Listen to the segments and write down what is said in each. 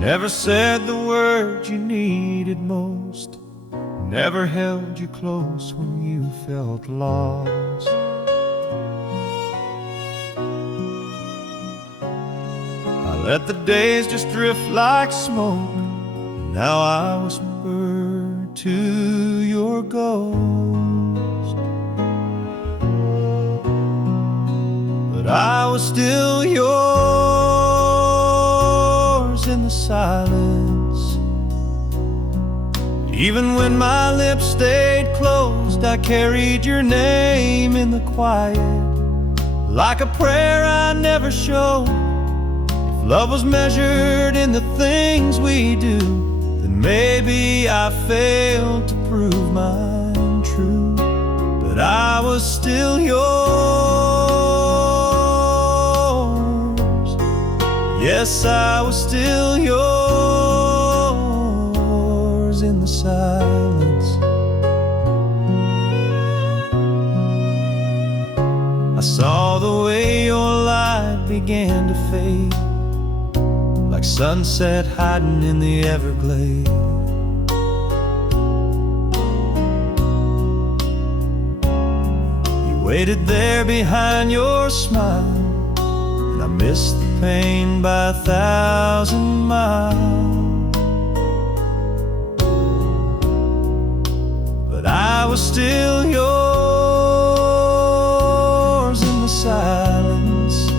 Never said the words you needed most, never held you close when you felt lost. I let the days just drift like smoke, now I whisper to your ghost. But I was still yours in the silence. Even when my lips stayed closed, I carried your name in the quiet, like a prayer I never showed. If love was measured in the things we do, then maybe I failed to prove mine true. But I was still yours. Yes, I was still yours in the silence. I saw the way your light began to fade, like sunset hiding in the Everglades. You waited there behind your smile, and I missed the pain by 1,000 miles. But I was still yours in the silence,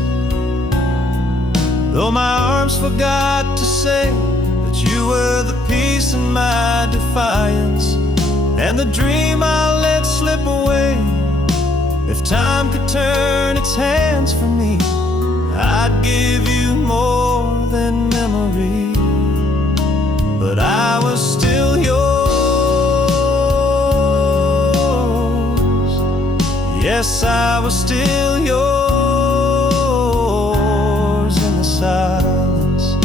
though my arms forgot to say that you were the peace in my defiance, and the dream I let slip away. If time could turn its hands from me, I'd give you more than memory. But I was still yours. Yes, I was still yours in the silence.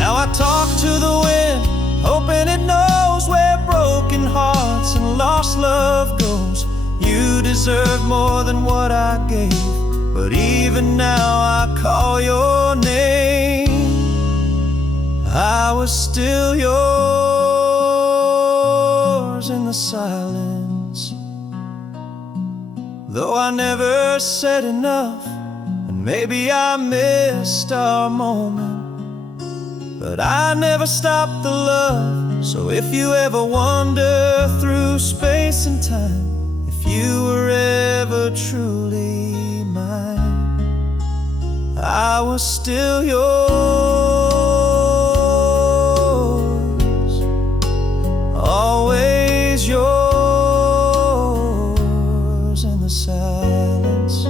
Now I talk to the wind, hoping it knows where broken hearts and lost love goes. You deserve more than what I gave, but even now I call your name. I was still yours in the silence, though I never said enough, and maybe I missed our moment, but I never stopped the love. So if you ever wander through space and time, if you were ever truly mine, I was still yours, always yours in the silence.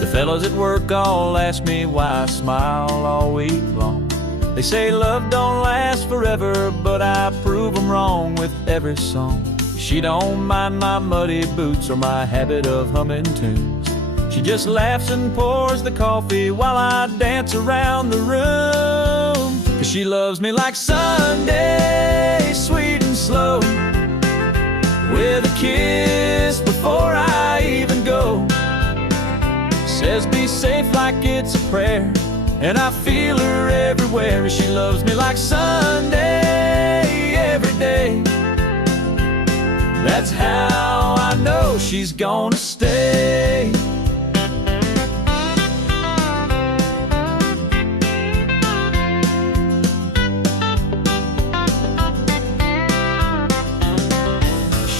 The fellows at work all ask me why I smile all week long. They say love don't last forever, but I prove them wrong with every song. She don't mind my muddy boots or my habit of humming tunes. She just laughs and pours the coffee while I dance around the room. 'Cause she loves me like Sunday, sweet and slow, with a kiss before I even go. Says be safe like it's a prayer, and I feel her everywhere. She loves me like Sunday, every day. That's how I know she's gonna stay.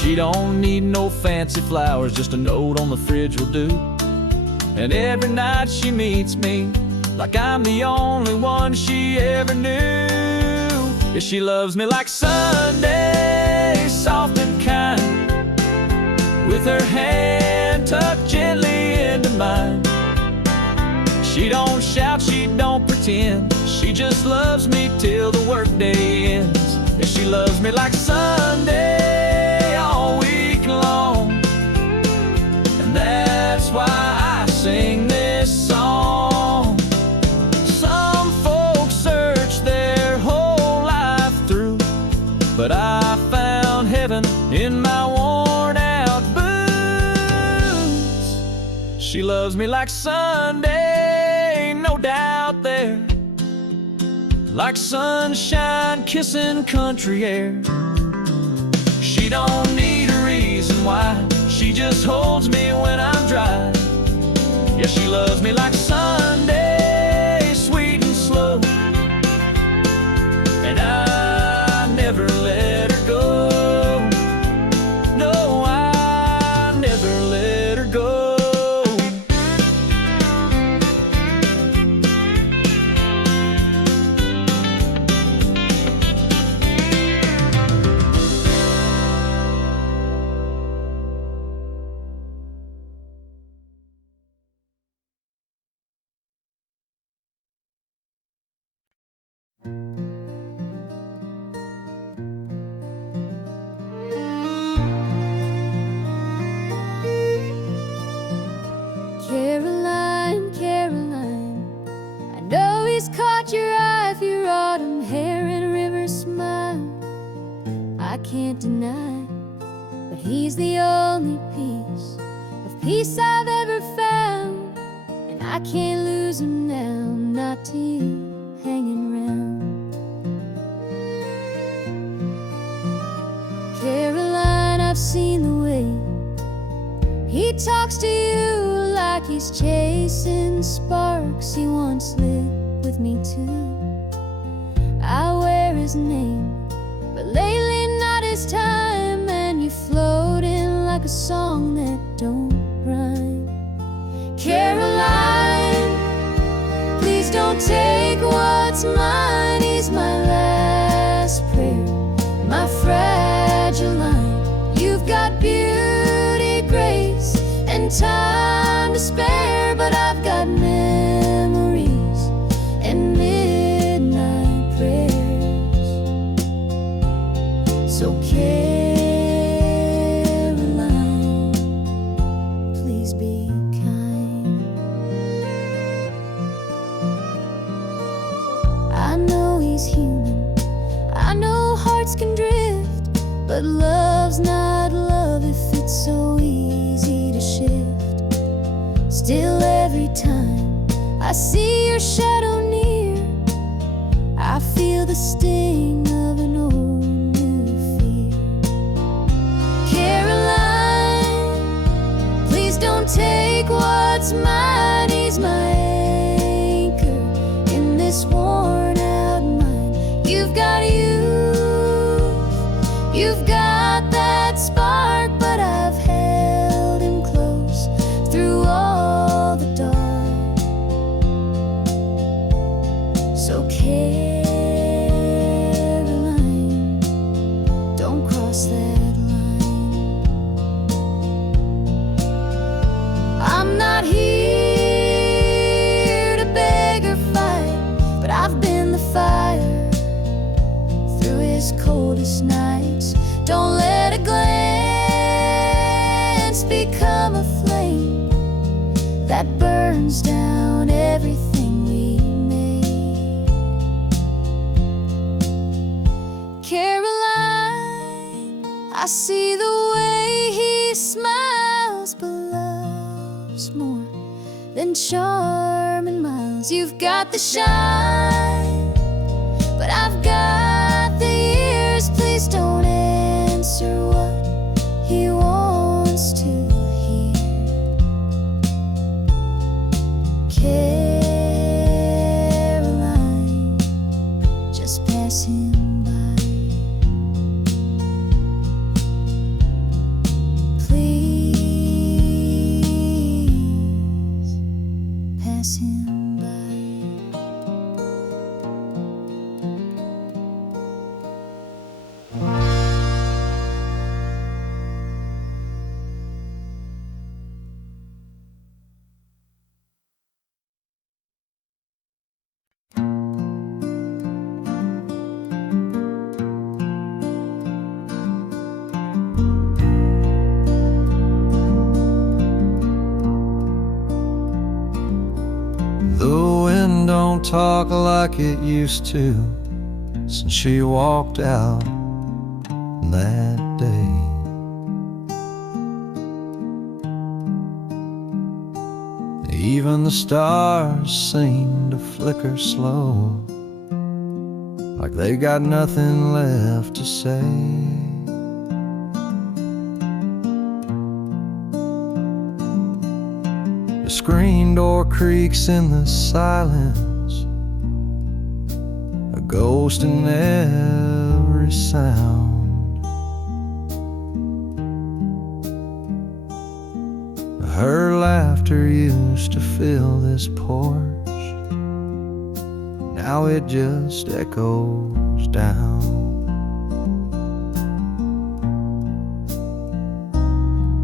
She don't need no fancy flowers, just a note on the fridge will do. And every night she meets me like I'm the only one she ever knew. Yeah, she loves me like Sunday, soft and kind, with her hand tucked gently into mine. She don't shout, she don't pretend, she just loves me till the workday ends. Yeah, she She loves me like Sunday all week long, and that's why I sing this song. Some folks search their whole life through, but I found heaven in my worn out boots. She loves me like Sunday, no doubt there, like sunshine kissing country air. She don't need a reason why, she just holds me when I'm dry. Yeah, she loves me like Sunday, sweet and slow, and I never let her go. No, I never let her go. Caroline, Caroline, I know he's caught your eye with your autumn hair and a river smile. I can't deny, but he's the only piece of peace I've ever found, and I can't lose him now, not to you hanging round. Caroline, I've seen the way he talks to you like he's chasing sparks. He once lived with me too. I wear his name, but lately not his time, and you float in like a song that don't rhyme. Caroline, please don't take what's mine. He's my last prayer, my fragile line. You've got beauty, grace, and time to spare, but I've got memories and midnight prayers. So Caroline, please be kind. I know he's human, I know hearts can drift, but love's not love if it's so easy to shift. Still, every time I see your shadow near, I feel the sting of an old new fear. Caroline, please don't take what's mine. He's my anchor in this worn out mind. You've got youth, you've got that spark, but I've held him close through all the dark. So Caroline, don't cross that line. I'm not here to beg or fight, but I've been the fire through his coldest nights. Don't let a glance become a flame that burns down everything we made. Caroline, I see the way he smiles, but love's more than charm and miles. You've got the shine, but I've got the years. Please don't answer what he wants to hear. Caroline, just pass him by. Please pass him by. talk like it used to since she walked out that day. Even the stars seem to flicker slow, like they got nothing left to say. The screen door creaks in the silence, a ghost in every sound. Her laughter used to fill this porch, now it just echoes down.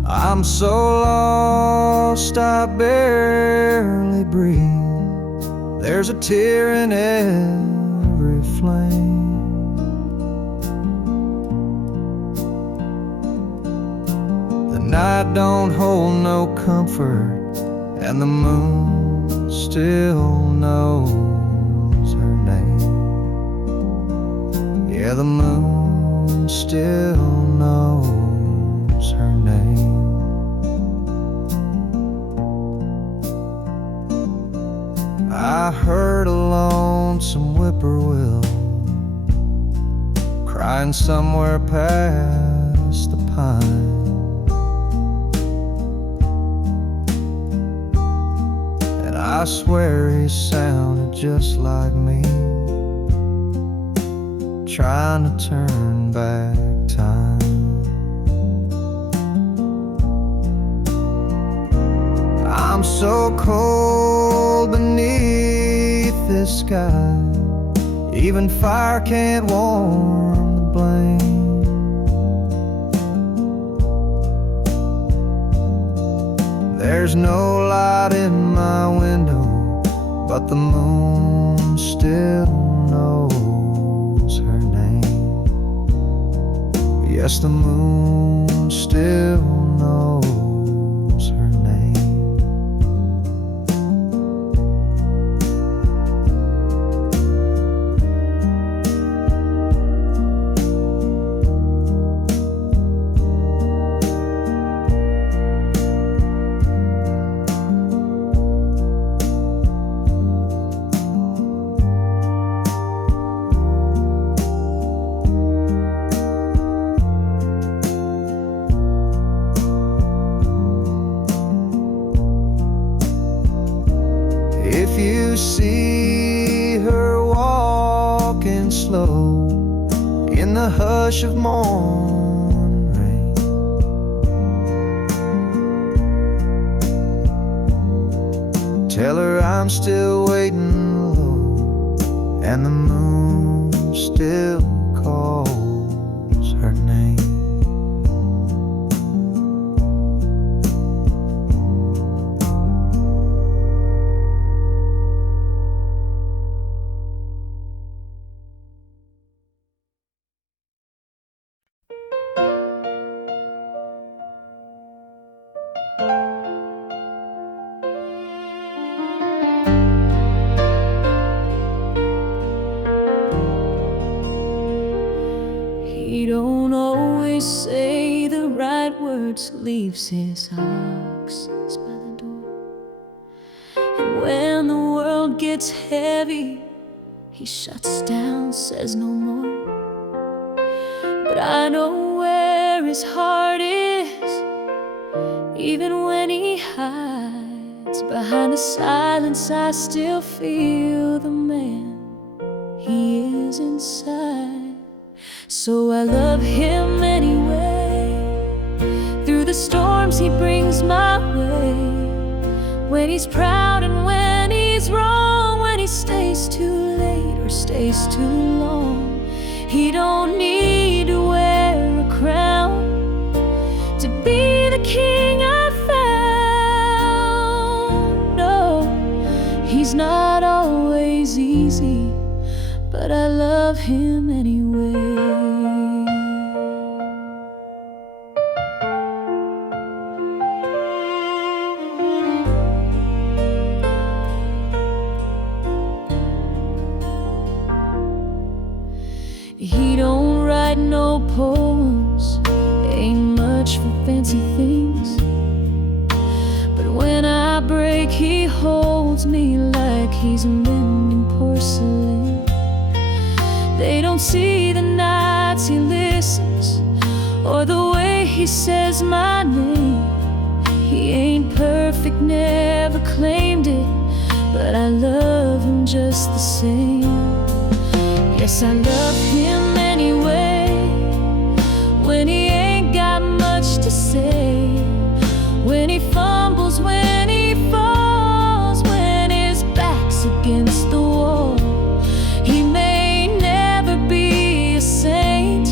I'm so lost I barely breathe. There's a tear in every flame. The night don't hold no comfort, and the moon still knows her name. Yeah, the moon still knows her name. I heard a lonesome whippoorwill crying somewhere past the pine. And I swear he sounded just like me, trying to turn back time. I'm so cold beneath this sky, even fire can't warm the blame. There's no light in my window, but the moon still knows her name. Yes, the moon still knows her name. If you see her walking slow in the hush of morning rain, tell her I'm still waiting low, and the moon still calls her name. He don't always say the right words, leaves his oxes by the door. And when the world gets heavy, he shuts down, says no more. But I know where his heart is, even when he hides behind the silence. I still feel the man he is inside. So I love him anyway, through the storms he brings my way. When he's proud and when he's wrong, when he stays too late or stays too long. He don't need to wear a crown to be the king I found. No, he's not always easy, but I love him anyway. fancy things. But when I break, he holds me like he's mending porcelain. They don't see the nights he listens, or the way he says my name. He ain't perfect, never claimed it, but I love him just the same. Yes, I love him anyway, when he ain't got much to say, when he fumbles, when he falls, when his back's against the wall. He may never be a saint,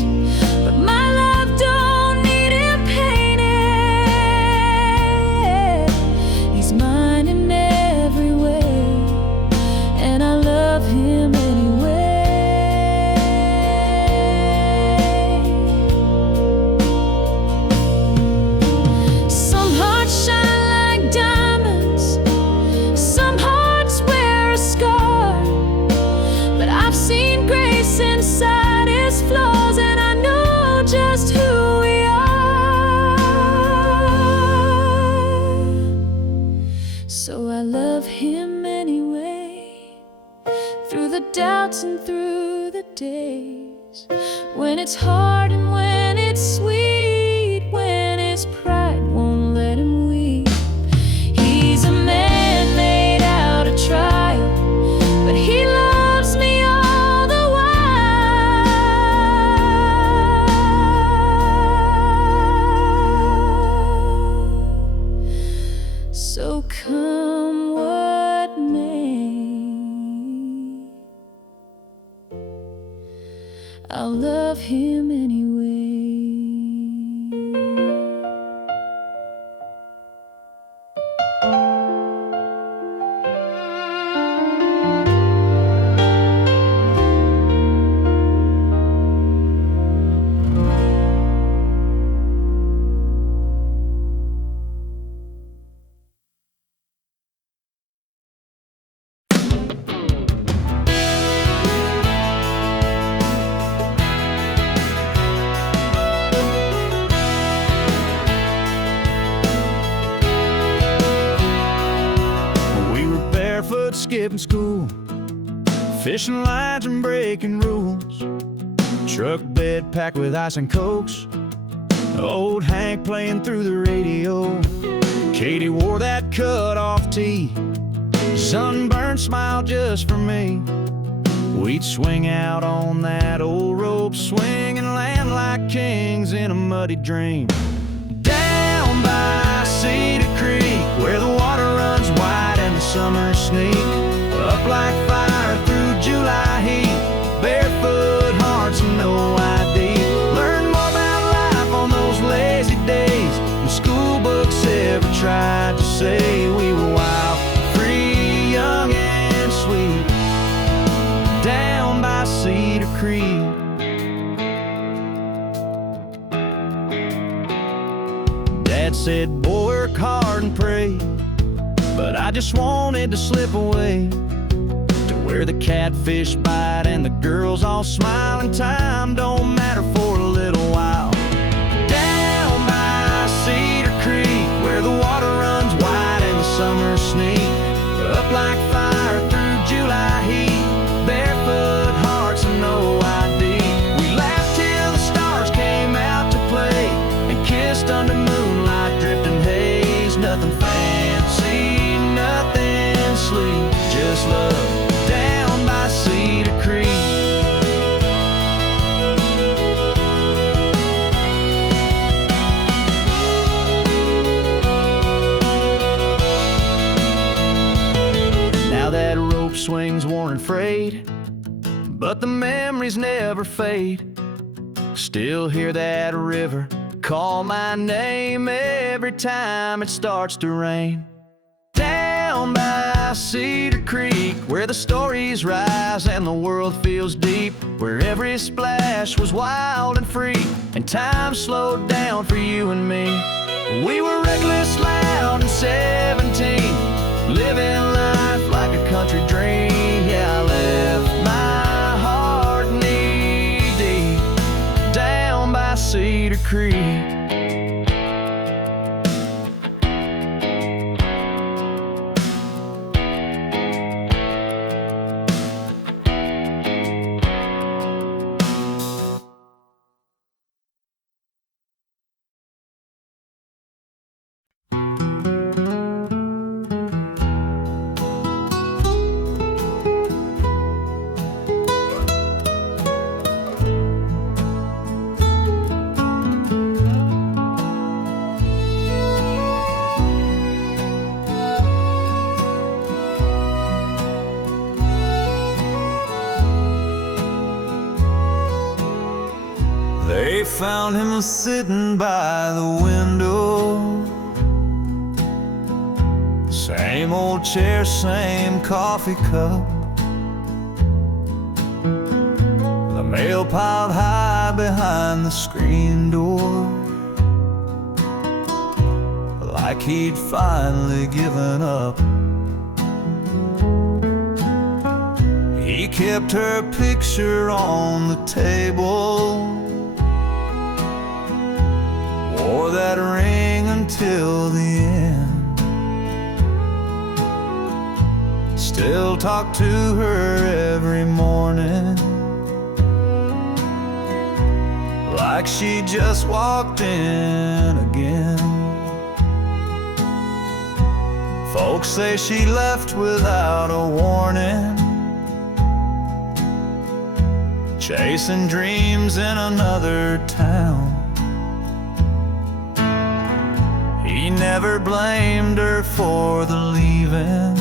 but my love don't need him painted. He's mine in every way, and I love him anyway. Some hearts shine like diamonds, some hearts wear a scar, but I've seen grace inside his flaws, and I know just who we are. So I love him anyway, through the doubts and through the days, when it's hard and when it's sweet, when his pride won't let him weep. He's a man made out of trial, but he loves me all the while. So come what may, I'll love him anyway. We were barefoot skipping school, fishing lines and breaking rules. Truck bed packed with ice and cokes, old Hank playing through the radio. Katie wore that cut-off tee, sunburned smile just for me. We'd swing out on that old rope swing and land like kings in a muddy dream. Down by Cedar Creek, where the water runs wide and the summer sneak up like fire through July heat. Barefoot hearts and no ID, learn more about life on those lazy days when school books ever tried to say we were wild, free, young and sweet. Down by Cedar Creek. Dad said, boy, work hard and pray, but I just wanted to slip away to where the catfish bite and the girls all smile and time don't matter for a little while. Down by Cedar Creek, where the water runs wide and the summer sneak up like fire through July heat. Barefoot hearts and no ID, we laughed till the stars came out to play and kissed under moonlight drifting haze. Nothing fancy, nothing sleek, just love down by Cedar Creek. Now that rope swing's worn and frayed, but the memories never fade. Still hear that river call my name every time it starts to rain. Down by Cedar Creek, where the stories rise and the world feels deep, where every splash was wild and free, and time slowed down for you and me. We were reckless, loud, and 17, living life like a country dream. Yeah, I left my heart knee deep down by Cedar Creek. found him sitting by the window. Same old chair, same coffee cup. The mail piled high behind the screen door, like he'd finally given up. He kept her picture on the table, wore that ring until the end, still talked to her every morning, like she just walked in again. Folks say she left without a warning, chasing dreams in another town. He never blamed her for the leaving,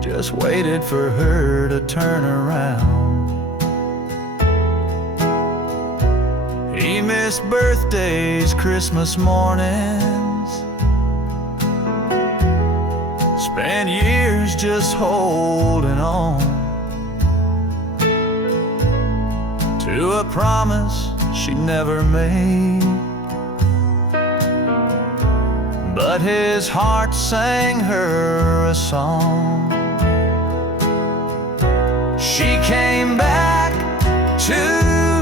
just waited for her to turn around. He missed birthdays, Christmas mornings, spent years just holding on to a promise she never made. But his heart sang her a song. She came back too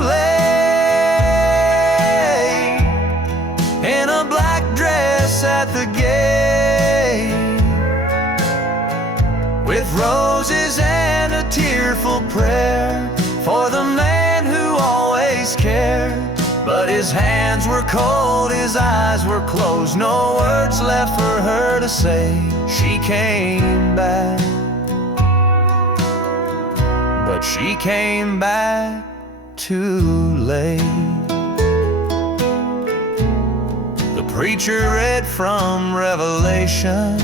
late, in a black dress at the gate, with roses and a tearful prayer for the man who always cared. But his hands were cold, his eyes were closed, no words left for her to say. She came back, but she came back too late. The preacher read from Revelation,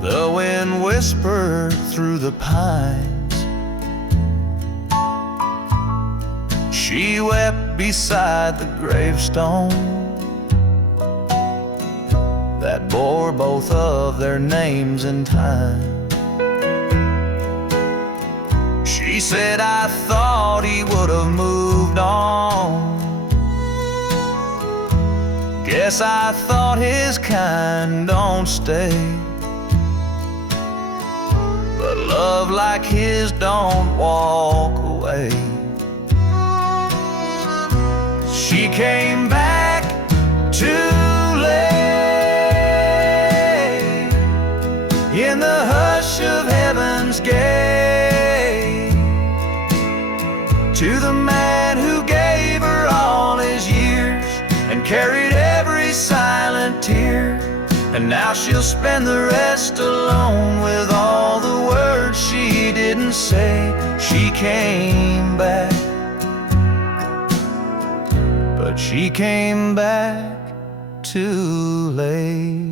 the wind whispered through the pines. She wept beside the gravestone that bore both of their names in time. She said, I thought he would have moved on. Guess I thought his kind don't stay. But love like his don't walk away. She came back too late, in the hush of heaven's gate, to the man who gave her all his years and carried every silent tear. And now she'll spend the rest alone with all the words she didn't say. She came back, but she came back too late.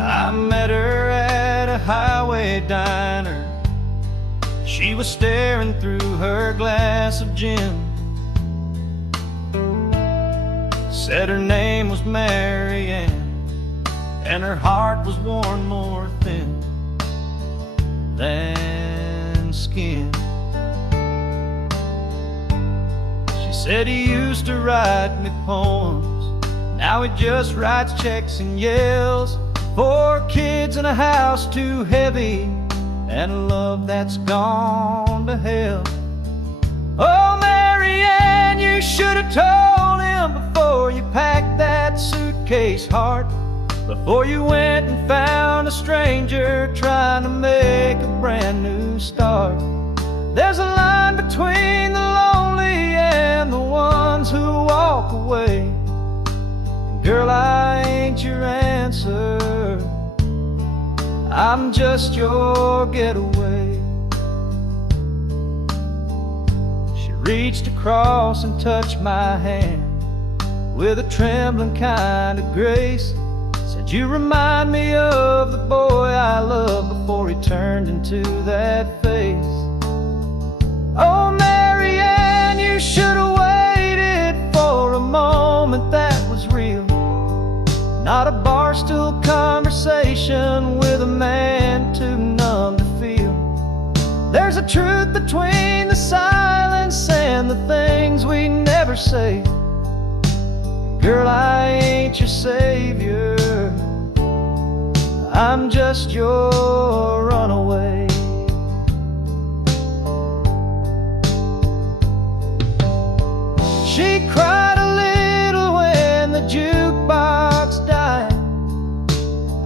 I met her at a highway diner. She was staring through her glass of gin. Said her name was Mary Ann, and her heart was worn more thin than skin. She said he used to write me poems, now he just writes checks and yells. 4 kids in a house too heavy, and a love that's gone to hell. Oh, Mary Ann, you should have told him before you packed that suitcase, heart, before you went and found a stranger trying to make a brand new start. There's a line between the lonely and the ones who walk away. Girl, I I'm just your getaway. She reached across and touched my hand with a trembling kind of grace. Said, you remind me of the boy I loved before he turned into that face. Oh, Marianne, you should have waited for a moment that was real, not a barstool conversation with a man too numb to feel. There's a truth between the silence and the things we never say. Girl, I ain't your savior, I'm just your runaway. She cried a little when the jukebox died.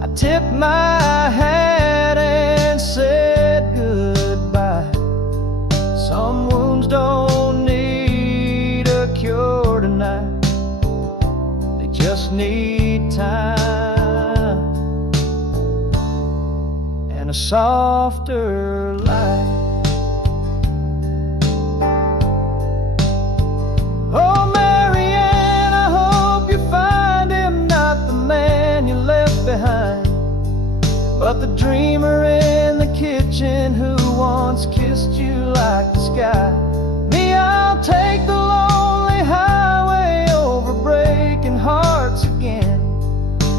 I tipped my hat and said goodbye. Some wounds don't need a cure tonight, they just need time and a softer light. Oh, Marianne, I hope you find him not the man you left behind, but the dreamer in the kitchen who once kissed you like the sky. Me, I'll take the lonely highway over breaking hearts again,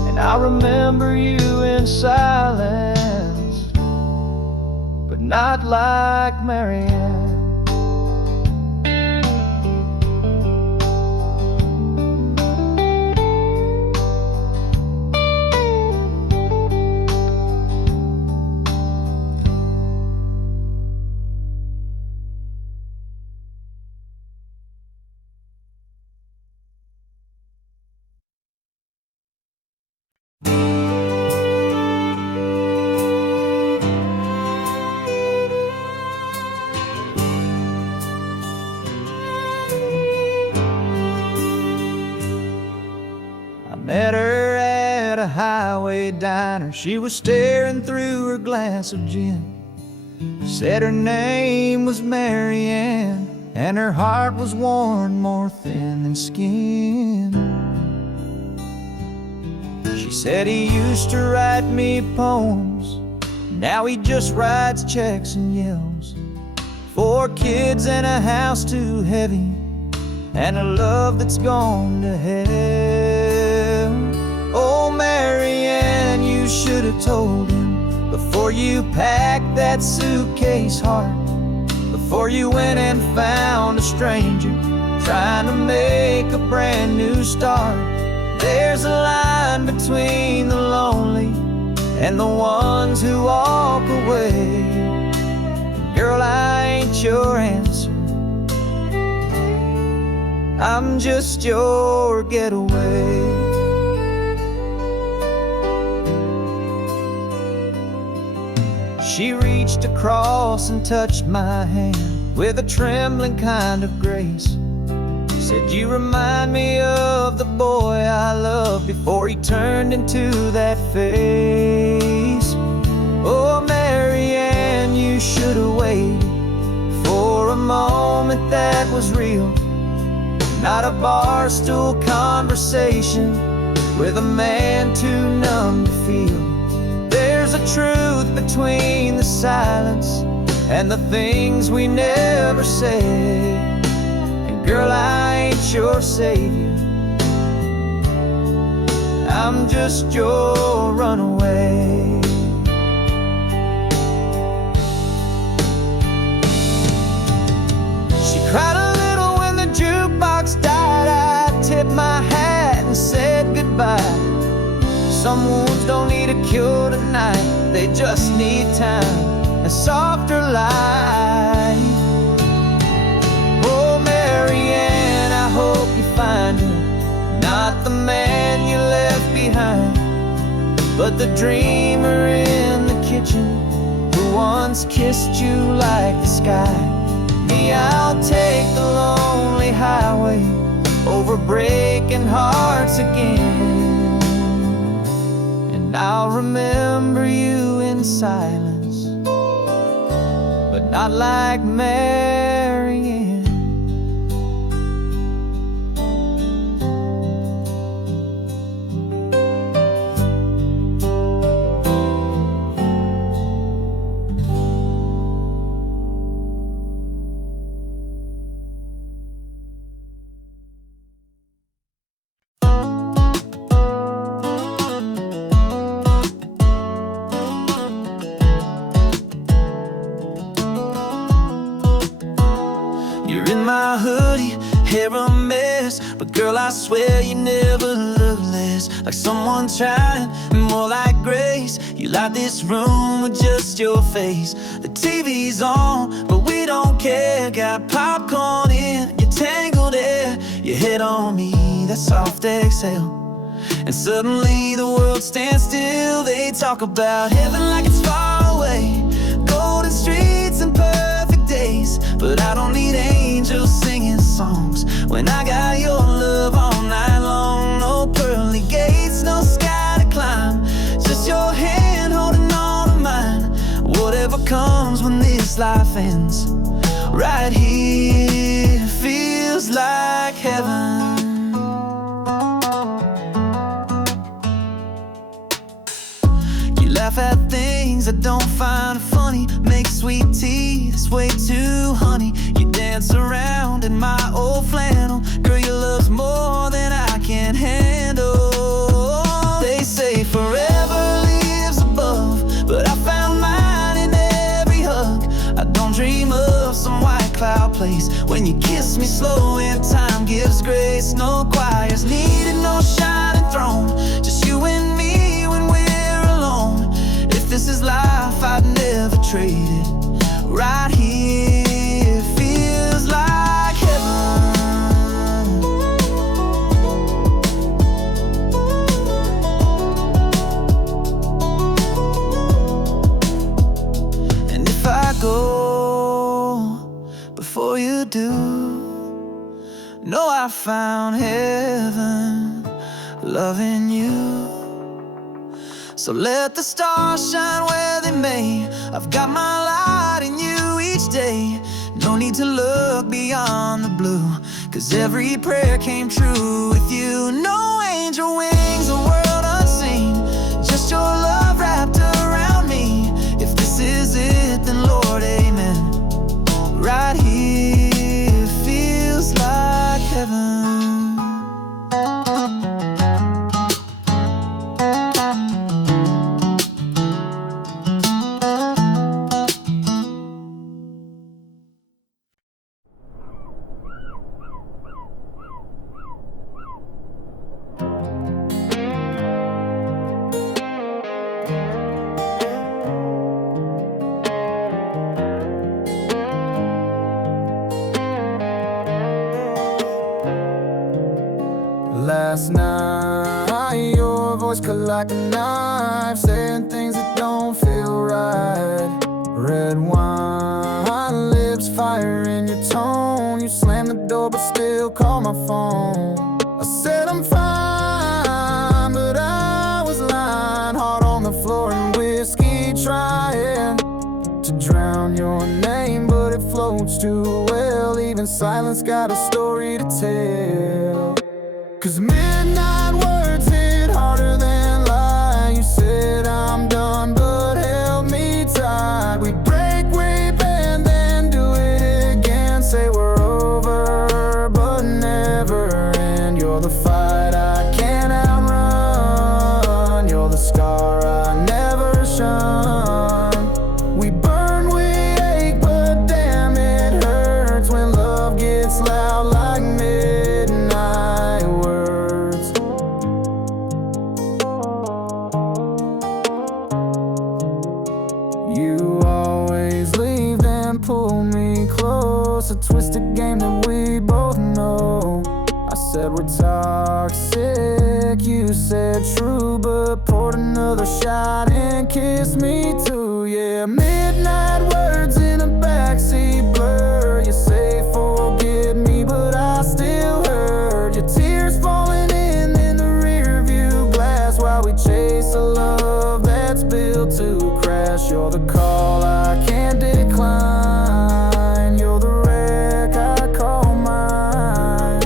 and I'll remember you in silence, but not like Marianne. Met her at a highway diner. She was staring through her glass of gin. Said her name was Marianne, and her heart was worn more thin than skin. She said he used to write me poems, now he just writes checks and yells. 4 kids and a house too heavy, and a love that's gone to hell. Oh, Marianne, you should have told him before you packed that suitcase heart, before you went and found a stranger trying to make a brand new start. There's a line between the lonely and the ones who walk away. Girl, I ain't your answer, I'm just your getaway. She reached across and touched my hand with a trembling kind of grace. Said, you remind me of the boy I loved before he turned into that face. Oh, Marianne, you should have waited for a moment that was real, not a barstool conversation with a man too numb to feel. There's a truth between the silence and the things we never say. And girl, I ain't your savior, I'm just your runaway. She cried a little when the jukebox died. I tipped my hat and said goodbye. Some wounds don't need a cure tonight, they just need time, a softer light. Oh, Marianne, I hope you find him not the man you left behind, but the dreamer in the kitchen who once kissed you like the sky. Me, I'll take the lonely highway over breaking hearts again, I'll remember you in the silence, but not like marrying. You're in my hoodie, hair a mess, but girl, I swear you never look less like someone trying, more like Grace. You light this room with just your face. The TV's on, but we don't care. Got popcorn in your tangled hair, your head on me, that soft exhale, and suddenly the world stands still. They talk about heaven like it's far away, golden streets and perfect days, but I don't need angels singing songs when I got your love all night long. No pearly gates, no sky to climb, just your hand holding on to mine. Whatever comes when this life ends, right here feels like heaven. Laugh at things I don't find funny, make sweet tea that's way too honey. You dance around in my old flannel, girl, your love's more than I can handle. They say forever lives above, but I found mine in every hug. I don't dream of some white cloud place when you kiss me slow and time gives grace. No choirs needed, no shining throne, just you and me when we're alone. If this is life, I'd never trade it. Right here feels like heaven. And if I go before you do, know I found heaven loving you. So let the stars shine where they may, I've got my light in you each day. No need to look beyond the blue, 'cause every prayer came true with you. No angel wings, a world unseen, just your love wrapped around me. If this is it, then Lord, amen. Right here feels like heaven. Last night, your voice cut like a knife, saying things that don't feel right. Red wine, lips, fire in your tone. You slammed the door but still call my phone. I said I'm fine, but I was lying. Heart on the floor and whiskey trying to drown your name, but it floats too well. Even silence got a story to tell. 'Cause midnight words hit harder than lie. You said I'm done, but held me tight. We break, we bend, then do it again. Say we're over, but never end. You're the fight I can't outrun. You're the scar I never shun. We burn, we ache, but damn it hurts when love gets loud like midnight words. You always leave, then pull me close. A twisted game that we both know. I said we're toxic, you said true, but poured another shot and kissed me too. Yeah, midnight words in a backseat blur. You say forgive me, but I still hurt. Your tears falling in the rear view glass while we chase a love that's built to crash. yes, you're the call I can't decline. You're the wreck I call mine.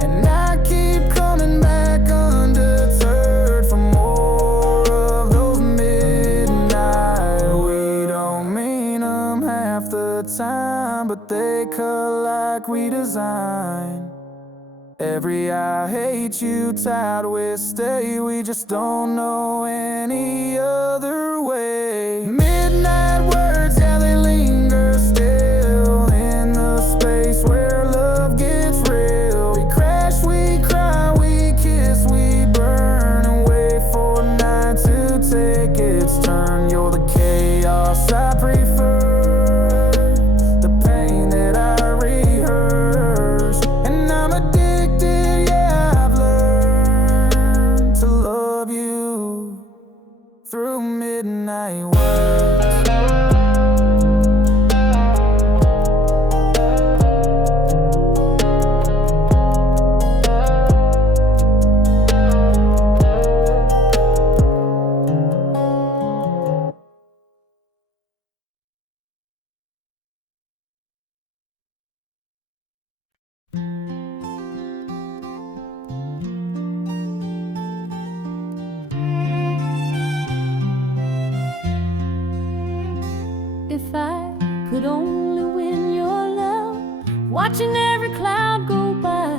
And I keep coming back undeterred for more of those midnight. We don't mean them half the time, but they cut like we design. Every I hate you tied with stay, we just don't know any other way. Midnight words, yeah, they linger still in the space where love gets real. We crash, we cry, we kiss, we burn, and wait for night to take its turn. You're the chaos I prefer, the pain that I rehearse, and I'm addicted, yeah, I've learned to love you through midnight words. If I could only win your love, watching every cloud go by,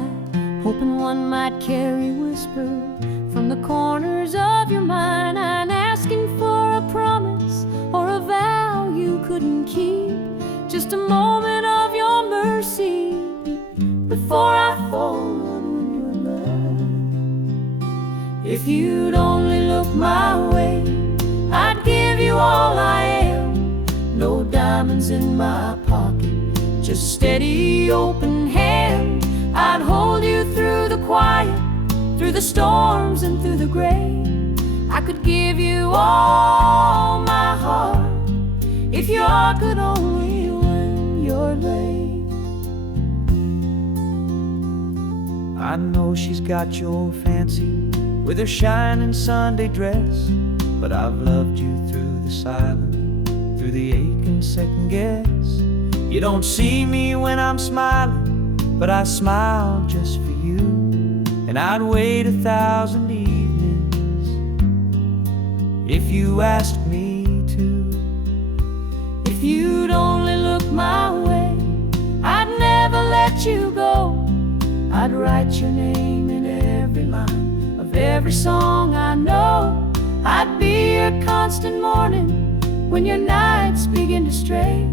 hoping one might carry whisper from the corners of your mind. I'm asking for a promise or a vow you couldn't keep, just a moment of your mercy before I fall on your love. If you'd only look my way, I'd give you all I am. No diamonds in my pocket, just steady open hand. I'd hold you through the quiet, through the storms and through the gray. I could give you all my heart if your heart could only win your way. I know she's got your fancy with her shining Sunday dress, but I've loved you through the silence, through the ache and second guess. You don't see me when I'm smiling, but I smile just for you. And I'd wait 1,000 evenings if you asked me to. If you'd only look my way, I'd never let you go. I'd write your name in every line of every song I know. I'd be your constant morning when your nights begin to stray.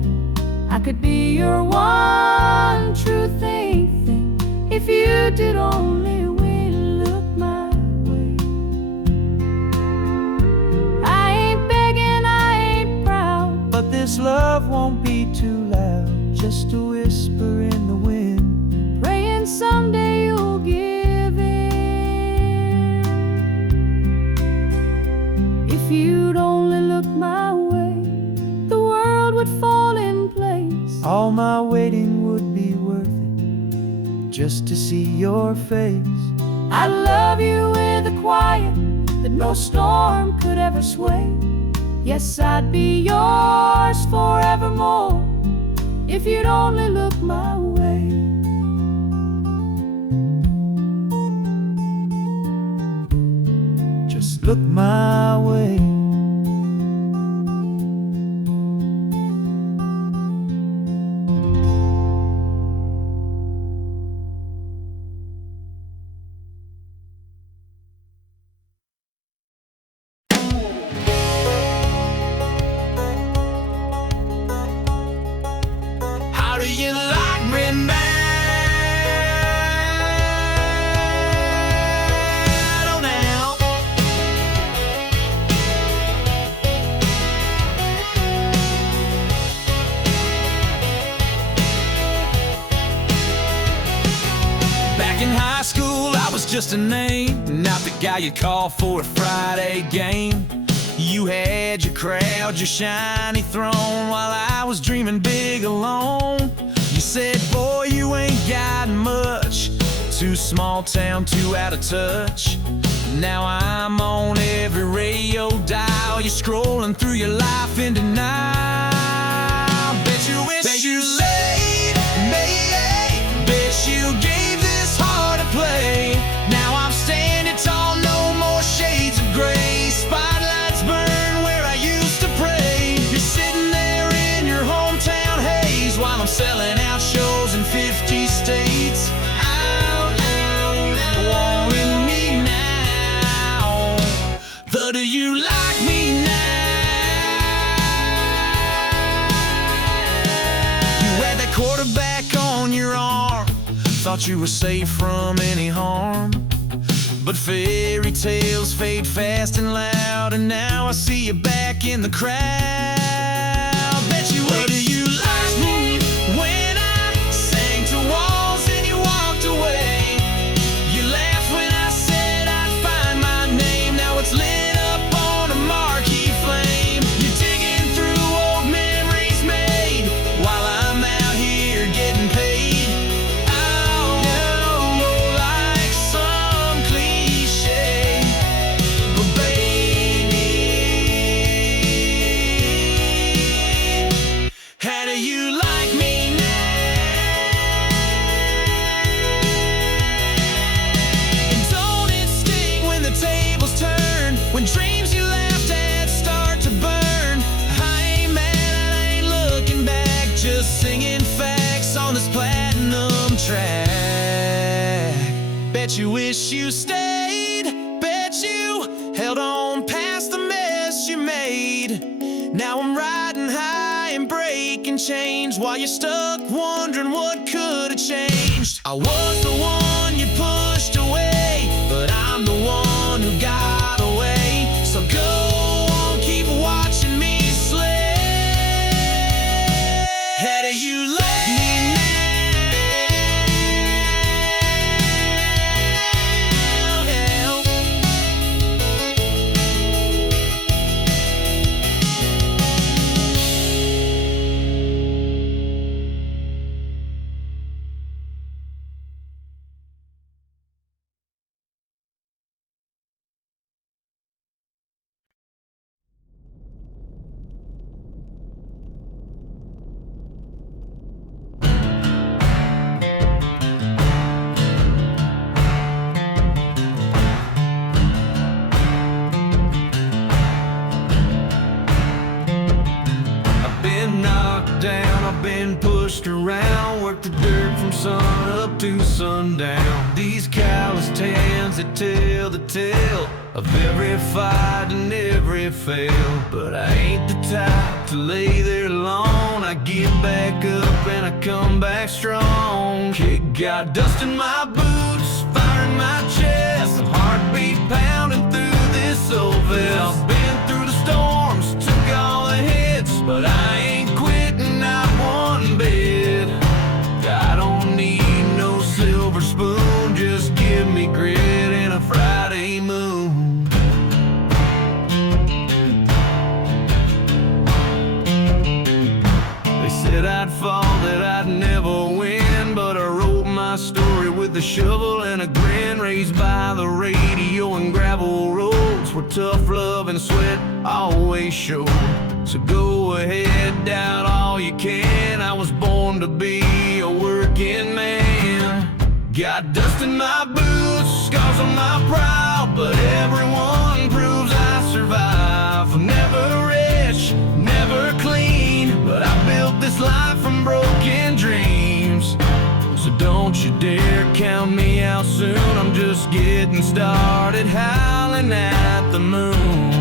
I could be your one true thing if you did only look my way. I ain't begging, I ain't proud, But this love won't be too loud, just a whisper in the wind, praying someday you'll give in. If you'd only look my way, the world would fall in place. all my waiting would be worth it, just to see your face. I love you with a quiet that no storm could ever sway. Yes, I'd be yours forevermore if you'd only look my way. Just look my way. How do you like me now? Back in high school, I was just a name, not the guy you'd call for a Friday game. You had your crowd, your shiny throne, while I was dreaming big alone. You said, boy, you ain't got much, too small town, too out of touch. Now I'm on every radio dial. You're scrolling through your life in denial. Bet you wish you laid me. Bet you gave this heart a play. Now I'm standing tall, no more shades of gray. Spotlights burn where I used to pray. You're sitting there in your hometown haze while I'm selling out shows in 50 states. Wanting me now, but do you like me now? You had that quarterback on your arm, thought you were safe from any harm. But fairy tales fade fast and loud, and now I see you back in the crowd. Bet you what do you like me when I sang to walls and you walked away? You laughed when I said I'd find my name. Now it's lit up on a marquee flame. You're digging through old memories made while I'm out here getting paid. Oh, like some cliche, but baby, how do you like me now? And don't it sting when the tables turn, when dreams you laughed at start to burn? I ain't mad, I ain't looking back, just singing facts on this platinum track. Bet you wish you stayed, bet you held on past the mess you made. Now I'm riding high and breaking chains while you're stuck wondering what could have changed. I was the one you pushed away, but I'm the one who got away. So go on, keep watching me slay. How do you like me now? Down, I've been pushed around, worked the dirt from sun up to sundown. These calloused hands that tell the tale of every fight and every fail. But I ain't the type to lay there alone. I get back up and I come back strong. Kick got dust in my boots, fire in my chest, a heartbeat pounding through this old vest. I've been through the storms, took all the hits, but I ain't quitting, not one bit. I don't need no silver spoon, just give me grit and a Friday moon. They said I'd fall, that I'd never win, but I wrote my story with a shovel and a grin. Raised by the radio and gravel roads where tough love and sweat always showed. So go ahead, doubt all you can. I was born to be a working man. Got dust in my boots, scars on my brow, but everyone proves I survive. I'm never rich, never clean, but I built this life from broken dreams. So don't you dare count me out soon. I'm just getting started, howling at the moon.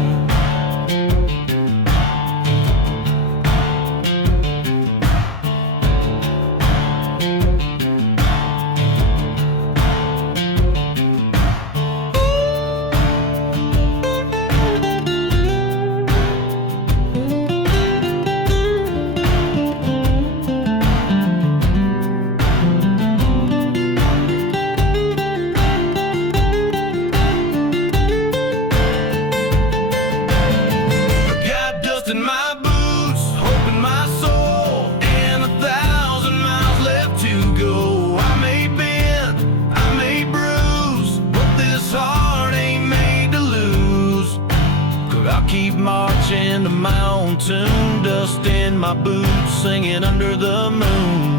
my own tune, dust in my boots, singing under the moon.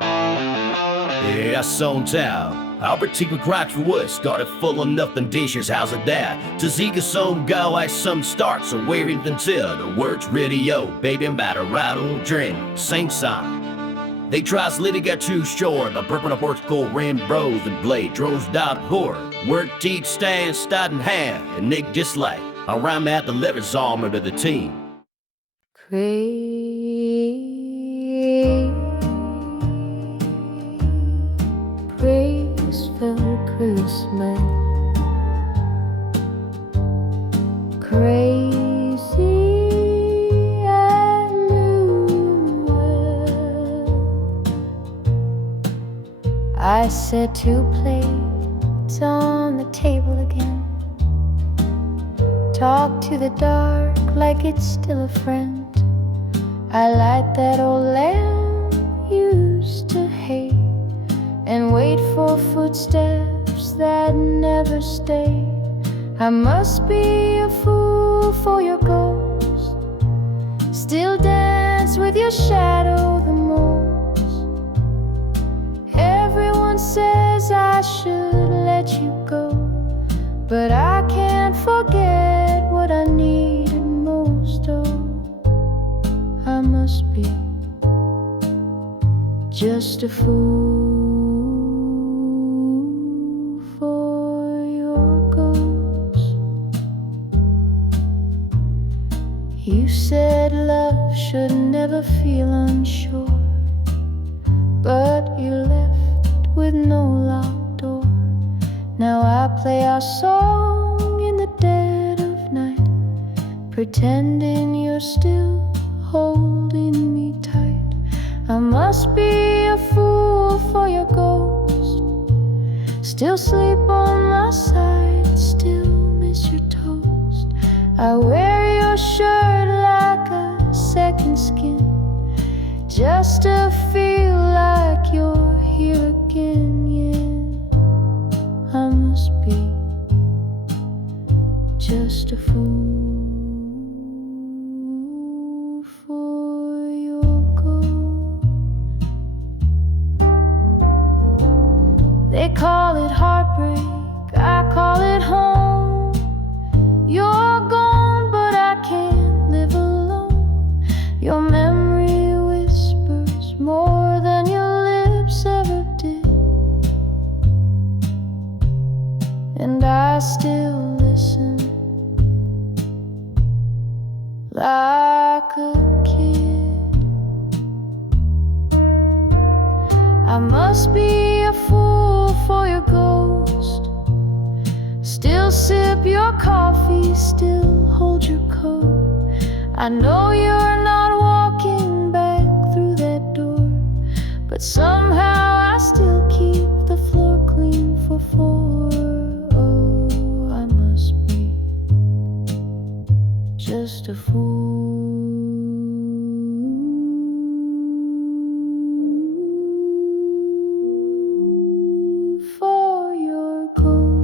Yeah, Son Town. Albert T. McCratch for Wood started full of nothing dishes, how's it that? To Zika song go as some start, so where it until the words radio, baby about a rattle drink, same song. They tries little get too short, a burping up words called Rand Bros and Blade, Droves dot horror, word teeth stand, stud in hand, and Nick just like, around at the lever's armor to the team. Graceful Christmas, crazy and new. I set 2 plates on the table again. Talk to the dark like it's still a friend. I light that old lamp used to hate and wait for footsteps that never stay. I must be a fool for your ghost, still dance with your shadow the most. Everyone says I should let you go, but I can't forget what I needed most. Oh, I must be just a fool for your ghost. You said love should never feel unsure, but you left with no locked door. Now I play our song in the dead of night, pretending you're still holding me tight. I must be a fool for your ghost, still sleep on my side, still miss your toast. I wear your shirt like a second skin, just to feel like you're here again. Yeah, I must be just a fool for your ghost. They call it heartbreak, I call it home. You're gone, but I can't live alone. Your memory whispers more than your lips ever did, and I still listen like a kid. I must be a fool for your ghost, still sip your coffee, still hold your coat. I know you're not walking back through that door, but somehow I still keep the floor clean for 4. Oh, I must be just a fool for your ghost.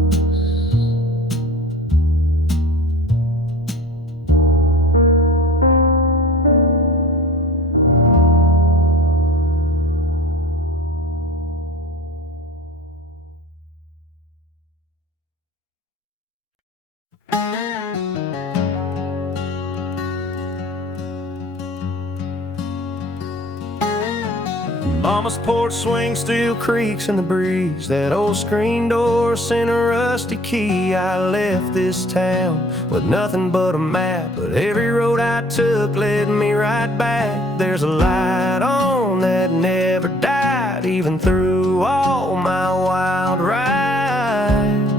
Mama's porch swing still creaks in the breeze. That old screen door sent a rusty key. I left this town with nothing but a map, but every road I took led me right back. There's a light on that never died, even through all my wild rides.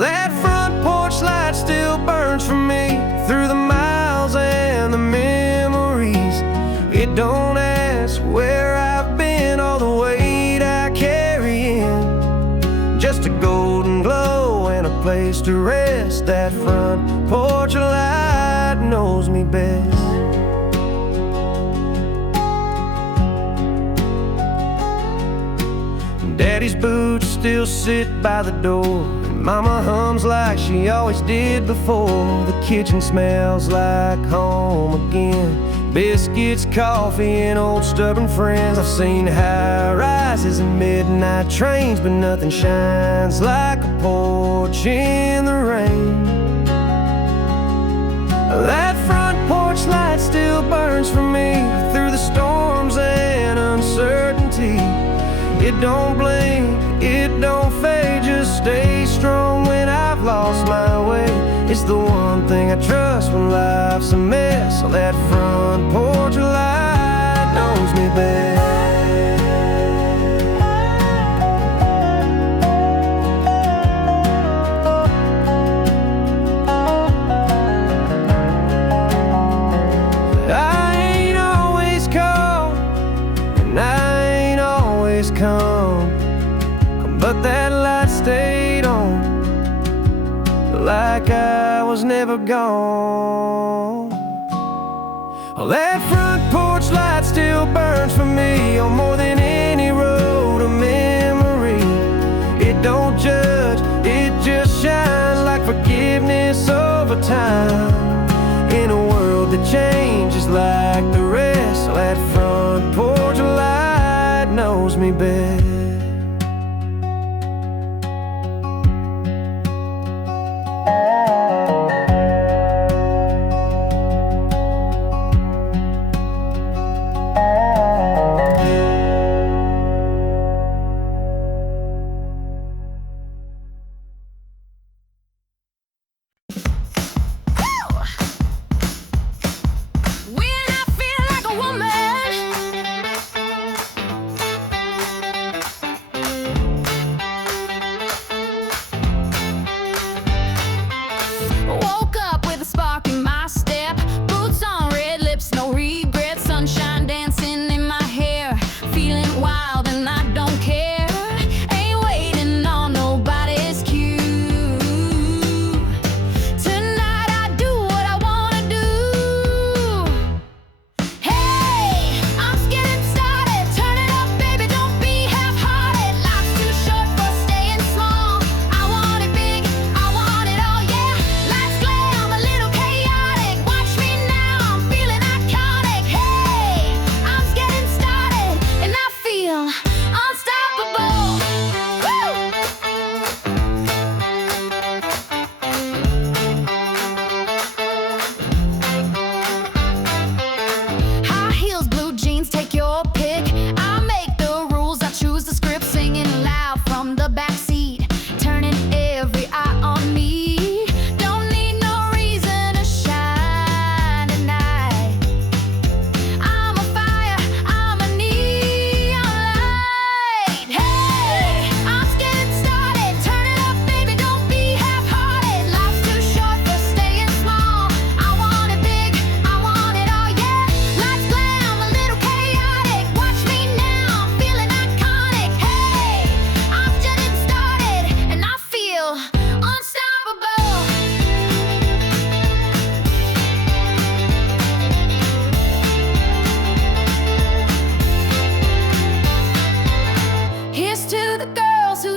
That front porch light still burns for me through the miles and the memories. It don't ask where I've been, all the weight I carry in. place to rest. That front porch light knows me best. Daddy's boots still sit by the door, and Mama hums like she always did before. The kitchen smells like home again. Biscuits, coffee, and old stubborn friends. I've seen high rises and midnight trains, but nothing shines like a porch in the rain. That front porch light still burns for me through the storms and uncertainty. It don't blink, it don't fade, just stay strong when I've lost my way. It's the one thing I trust when life's a mess. So that front porch light knows me best. I ain't always calm, and I ain't always calm, but that light stayed on, like I was never gone. Well, that front porch light still burns for me on more than any road or memory. It don't judge, it just shines like forgiveness over time. In a world that changes like the rest, so that front porch light knows me best.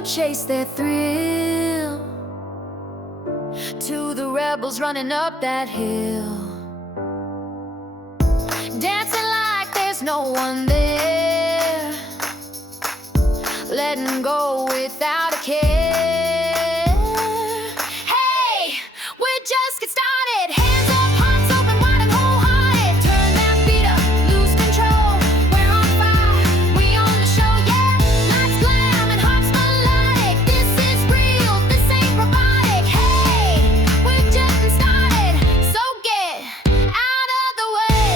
Chase their thrill, to the rebels running up that hill, dancing like there's no one there, letting go without a care. Hey, we just get started. Hands up, hearts open wide and wholehearted. Turn that beat up, lose control. We're on fire, we on the show, yeah. Lights glam and hearts melodic. This is real, this ain't robotic. Hey, we're just getting started, so get out of the way.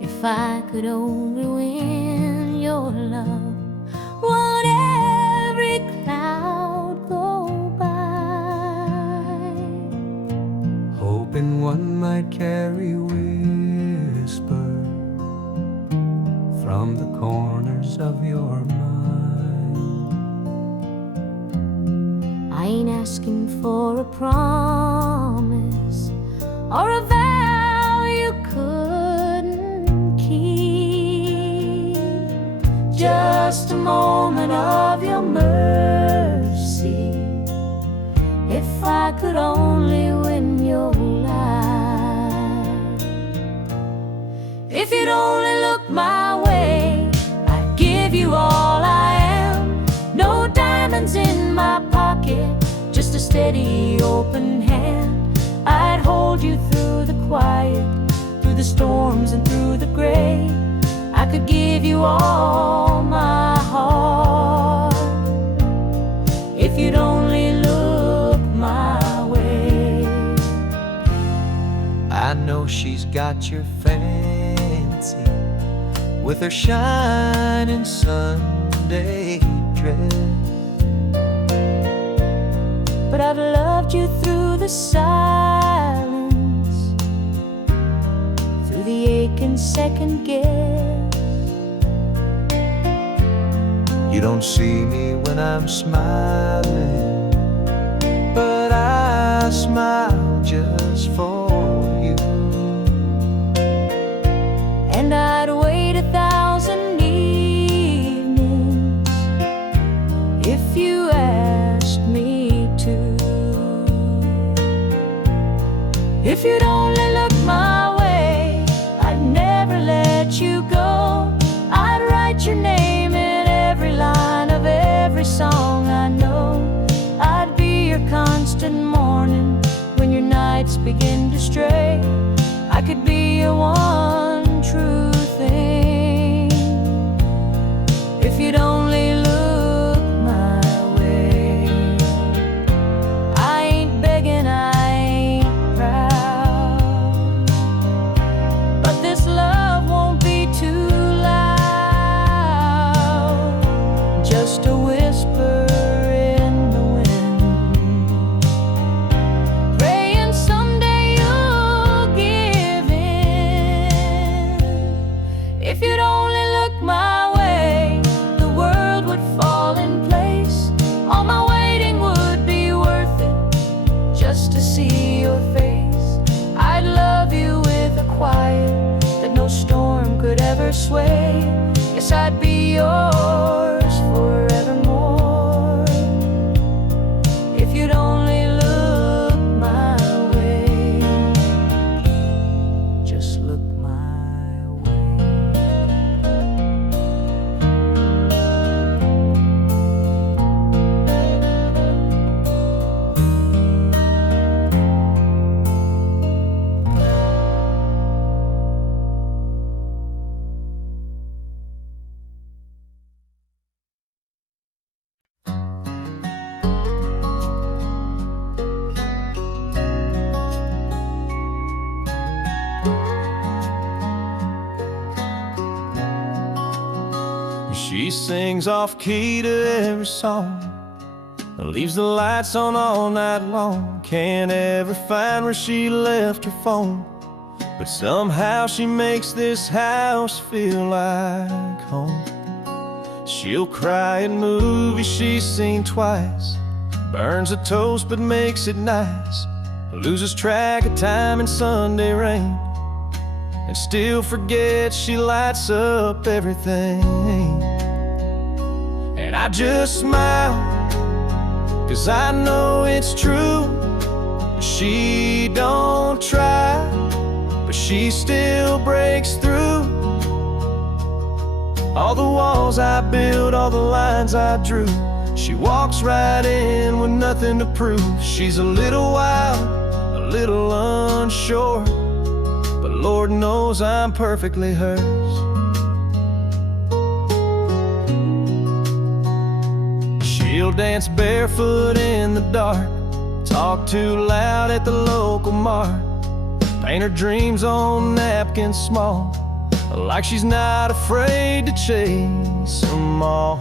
If I could only win your love. Won't every cloud go by? Hoping one might carry whisper from the corners of your mind. I ain't asking for a promise or a vow you couldn't keep. Just a moment of your mercy. If I could only win your life. If you'd only look my way, I'd give you all I am. No diamonds in my pocket, just a steady open hand. I'd hold you through the quiet, through the storms and through the gray. I could give you all my heart, if you'd only look my way. I know she's got your fancy with her shining Sunday dress, But I've loved you through the silence, through the ache and second guess. You don't see me when I'm smiling, but I smile just for you. And I'd wait 1,000 evenings if you asked me to. If you'd only look my way, I'd never let you go. I'd write your name in every line of every song I know. I'd be your constant morning when your nights begin to stray. I could be your one true thing, if you'd only look my way. I ain't begging, I ain't proud, but this love won't be too loud. Just a whisper in the wind, praying someday you'll give in. If you'd only look my way, the world would fall in place. All my waiting would be worth it, just to see your face. I'd love you with a quiet that no storm could ever sway. Yes, I'd be yours forevermore, if you'd only look my way. Just look my way. She sings off key to every song, leaves the lights on all night long. Can't ever find where she left her phone, but somehow she makes this house feel like home. She'll cry at movies she's seen twice, burns a toast but makes it nice, loses track of time in Sunday rain, and still forgets she lights up everything. And I just smile, 'cause I know it's true. She don't try, but she still breaks through. All the walls I built, all the lines I drew, she walks right in with nothing to prove. She's a little wild, a little unsure, but Lord knows I'm perfectly hers. She'll dance barefoot in the dark, talk too loud at the local mart, paint her dreams on napkins small, like she's not afraid to chase them all.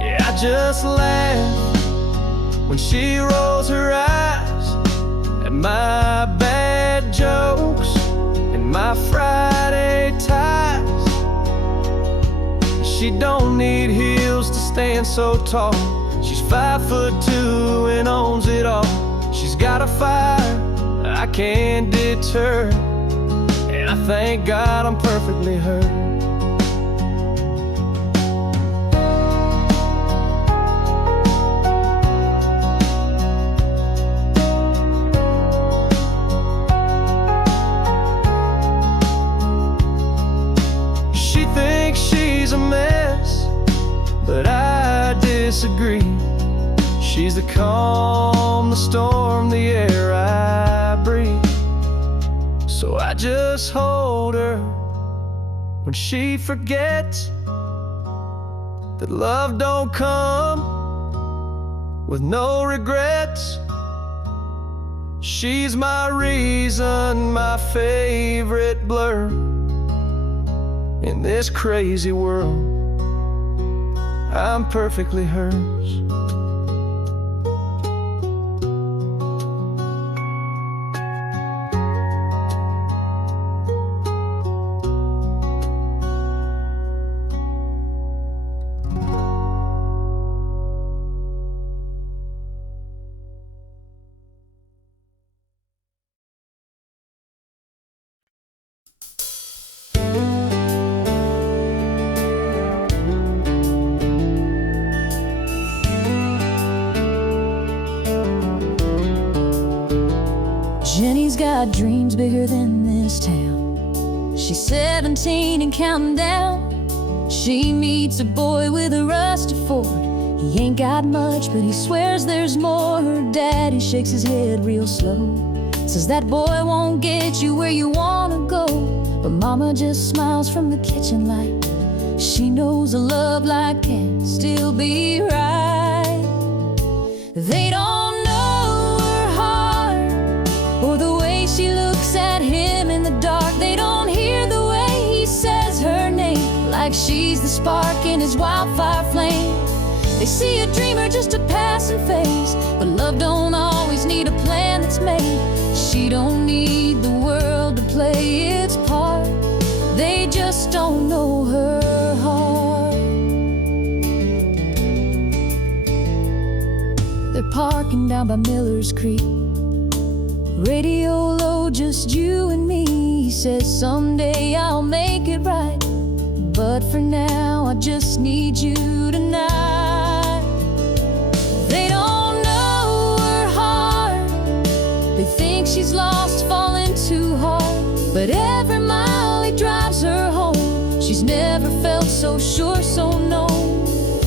Yeah, I just laugh when she rolls her eyes at my bad jokes and my Friday ties. She don't need heels to stand so tall. She's 5'2" and owns it all. She's got a fire I can't deter, and I thank God I'm perfectly her. She thinks she's a mess, but I disagree. She's the calm, the storm, the air I breathe. So I just hold her when she forgets that love don't come with no regrets. She's my reason, my favorite blur in this crazy world. I'm perfectly hers. Jenny's got dreams bigger than this town. She's 17 and counting down. She meets a boy with a rusty Ford. He ain't got much, but he swears there's more. Her daddy shakes his head real slow, says that boy won't get you where you wanna go. But mama just smiles from the kitchen light. She knows a love like can still be right. They don't know her heart or the way she looks at him in the dark. They don't hear the way he says her name, like she's the spark in his wildfire flame. They see a dreamer, just a passing phase, but love don't always need a plan that's made. She don't need the world to play its part. They just don't know her heart. They're parking down by Miller's Creek. Radio low, just you and me. He says someday I'll make it right, but for now I just need you tonight. They don't know her heart. They think she's lost, falling too hard. But every mile he drives her home, she's never felt so sure, so known.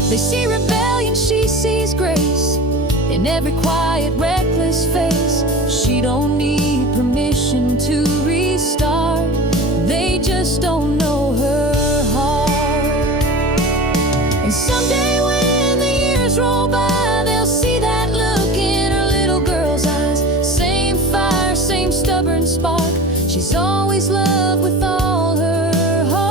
They see rebellion, she sees grace in every quiet, reckless face. She don't need permission to restart. They just don't know her heart. And someday when the years roll by, they'll see that look in her little girl's eyes. Same fire, same stubborn spark. She's always loved with all her heart.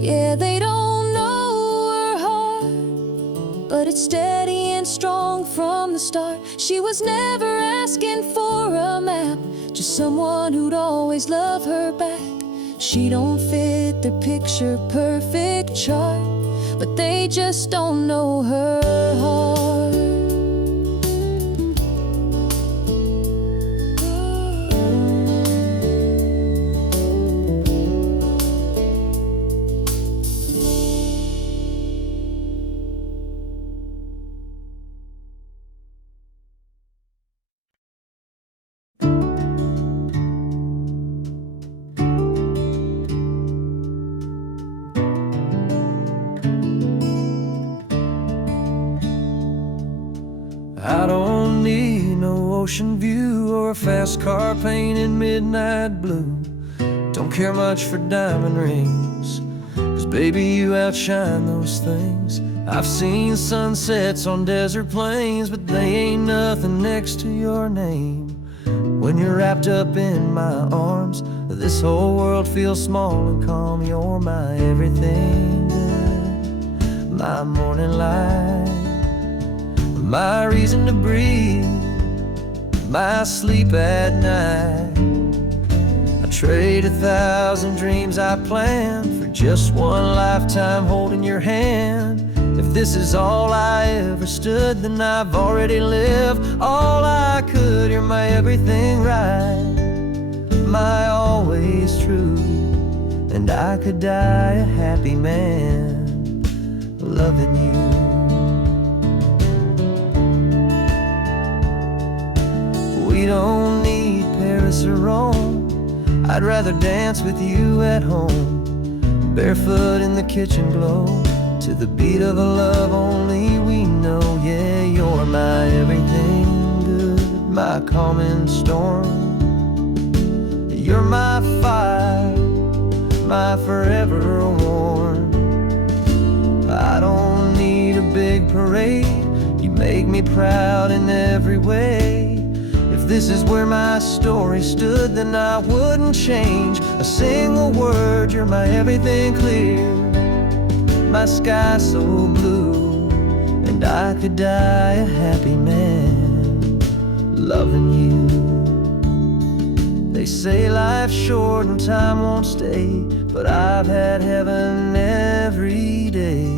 Yeah, they don't know her heart, but it's steady and strong from the start. She was never asking for a map, just someone who'd always love her back. She don't fit their picture perfect chart, but they just don't know her heart. I don't need no ocean view or a fast car painted midnight blue. Don't care much for diamond rings, 'cause baby you outshine those things. I've seen sunsets on desert plains, but they ain't nothing next to your name. When you're wrapped up in my arms, this whole world feels small and calm. You're my everything good, my morning light, my reason to breathe, my sleep at night. I trade 1,000 dreams I planned for just one lifetime holding your hand. If this is all I ever stood, then I've already lived all I could. You're my everything right, my always true, and I could die a happy man loving you. We don't need Paris or Rome, I'd rather dance with you at home, barefoot in the kitchen glow, to the beat of a love only we know. Yeah, you're my everything good, my calming storm. You're my fire, my forever warm. I don't need a big parade, you make me proud in every way. If this is where my story stood, then I wouldn't change a single word. You're my everything clear, my sky so blue, and I could die a happy man loving you. They say life's short and time won't stay, but I've had heaven every day.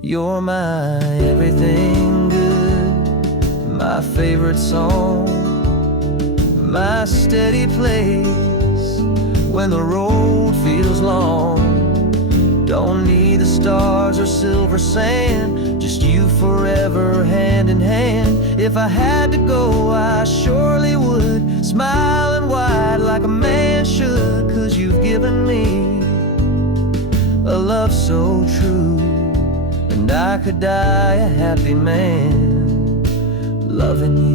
You're my everything good, my favorite song, my steady place when the road feels long. Don't need the stars or silver sand, just you forever hand in hand. If I had to go, I surely would, smiling wide like a man should. 'Cause you've given me a love so true, and I could die a happy man loving you.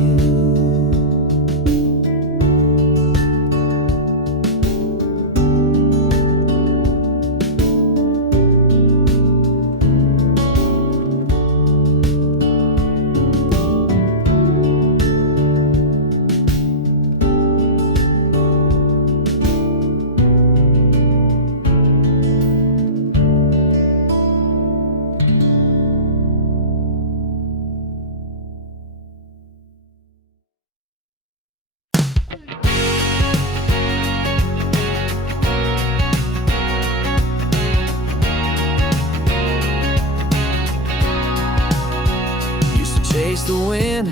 Chase the wind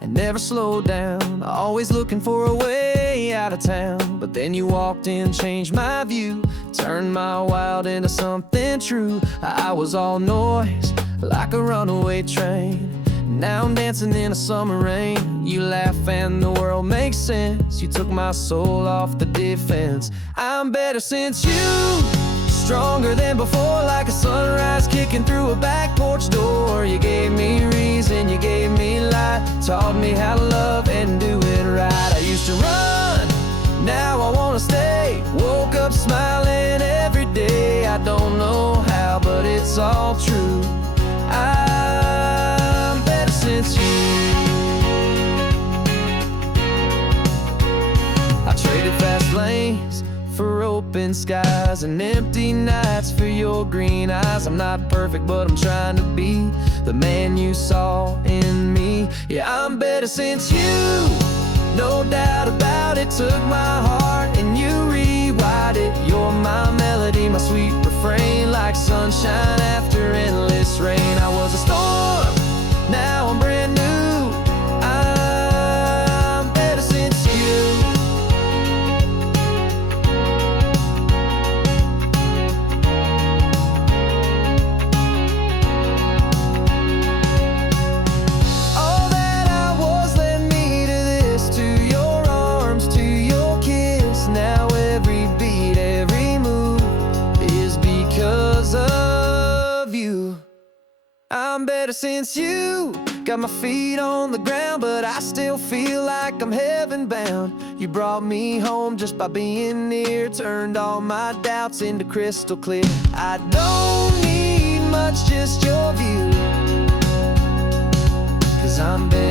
and never slow down, always looking for a way out of town. But then you walked in, changed my view, turned my wild into something true. I was all noise, like a runaway train. Now I'm dancing in a summer rain. You laugh and the world makes sense. You took my soul off the defense. I'm better since you, stronger than before, like a sunrise kicking through a back porch door. You gave me reason, you gave me light, taught me how to love and do it right. I used to run, now I wanna stay. Woke up smiling every day. I don't know how, but it's all true. I'm better since you. I traded fast lanes for open skies and empty nights for your green eyes. I'm not perfect, but I'm trying to be the man you saw in me. Yeah, I'm better since you, no doubt about it. Took my heart and you rewired it. You're my melody, my sweet refrain, like sunshine after endless rain. I was a storm, now I'm brand new. I'm better since you. I'm better since you. Got my feet on the ground, but I still feel like I'm heaven bound. You brought me home just by being near, turned all my doubts into crystal clear. I don't need much, just your view, 'cause I'm better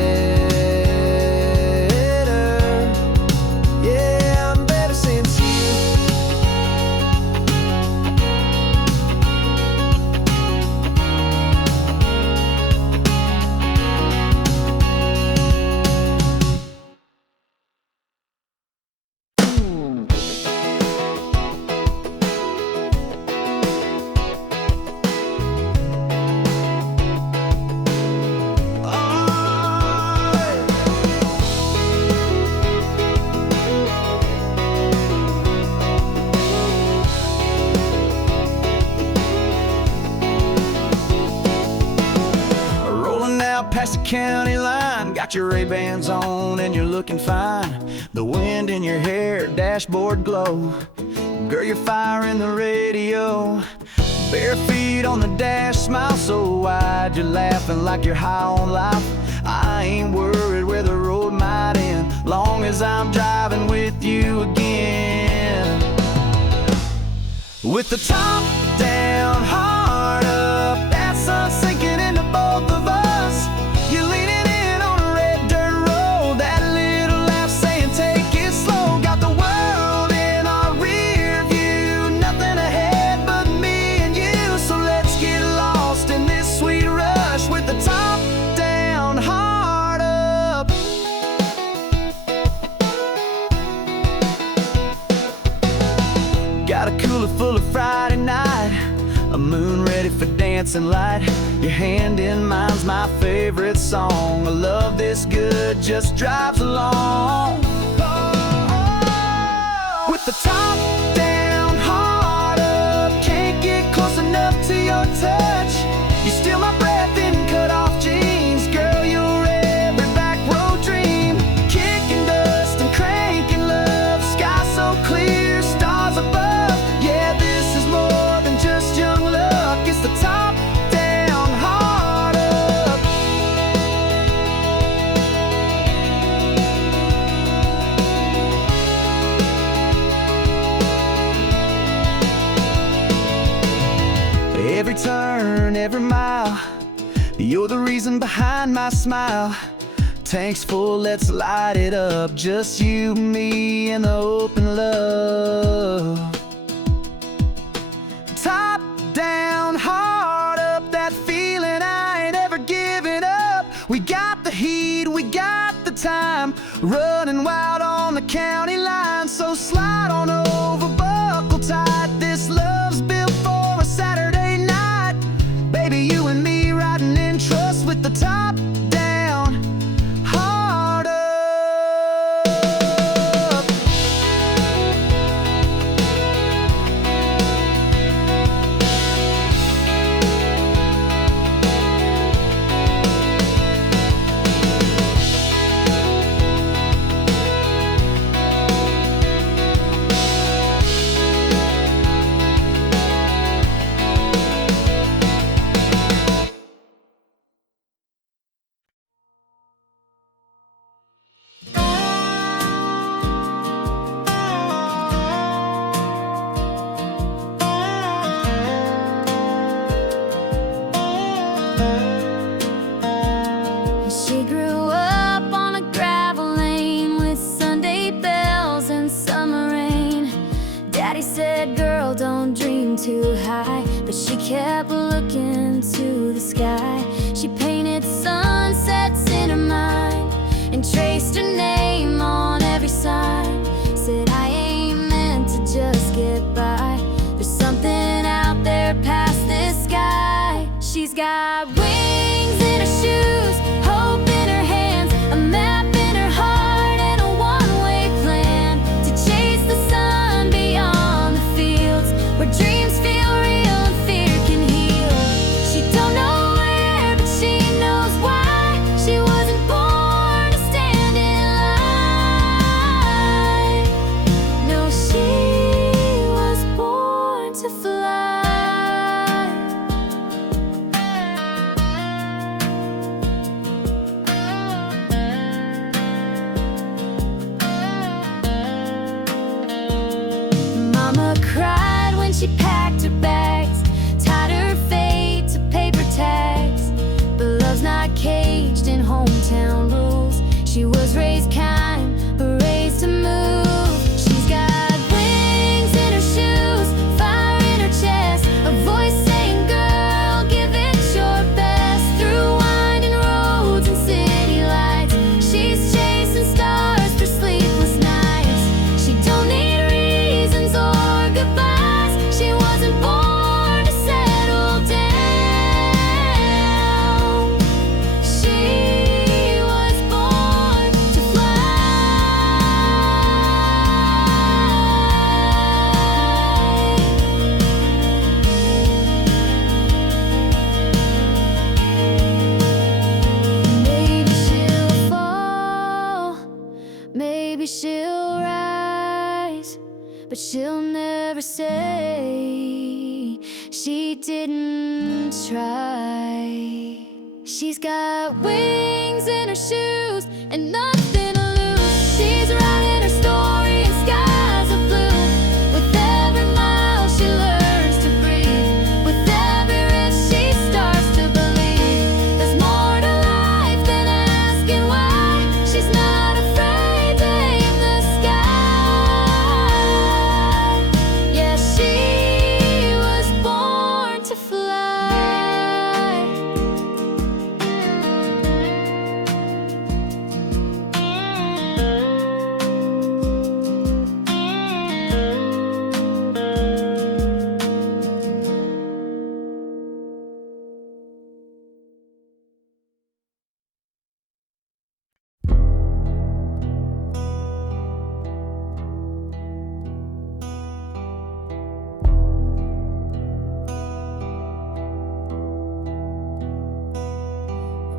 county line. Got your Ray-Bans on and you're looking fine. The wind in your hair, dashboard glow. Girl, you're firing the radio. Bare feet on the dash, smile so wide. You're laughing like you're high on life. I ain't worried where the road might end, long as I'm driving with you again. With the top down, heart up, that sun sinking into both of us. You're leaning in on a red dirt road, that little laugh saying take it slow. Got the world in our rear view, nothing ahead but me and you. So let's get lost in this sweet rush with the top down, heart up. Got a cooler full of Friday night, a moon ready for dancing light. Your hand in mine's my favorite song. A love this good just drives along. With the top down, heart up, can't get close enough to your touch. You steal my breath in cut off jeans. Girl, you're every back road dream. Kicking dust and cranking love, sky so clear, stars above. Yeah, this is more than just young luck. It's the top down, heart up. Every turn, every mile, you're the reason behind my smile. Tanks full, let's light it up. Just you, me, and the open love. Top down, heart up, that feeling I ain't ever giving up. We got the heat, we got the time, running wild on the county line. So slide on over, buckle tight. This love's built for a Saturday night. Baby, you and me riding in trust with the top down, heart up. She grew up on a gravel lane with Sunday bells and summer rain. Daddy said, girl, don't dream too high, but she kept looking to the sky. She painted sunsets in her mind and traced her name on every sign. Said, I ain't meant to just get by. There's something out there past this sky. She's got wings in her shoes, hope in her hands, a map in her heart, and a one-way plan to chase the sun beyond the fields where dreams feel real and fear can heal. She don't know where, but she knows why. She wasn't born to stand in line. No, she was born to fly. Mama cried when she packed her bags, tied her fate to paper tags. But love's not caged in hometown rules. She was raised kind, but raised to move. She's got wings in her shoes, fire in her chest, a voice saying, girl, give it your best. Through winding roads and city lights, she's chasing stars for sleepless nights. She don't need reasons or goodbyes. She wasn't born rise, but she'll never say she didn't try. She's got wings in her shoes and nothing to lose. She's writing her story in skies of blue. With every mile she learns to breathe. With every risk she starts to believe. There's more to life than asking why. She's not afraid to aim the sky. Yeah, she was born to fly.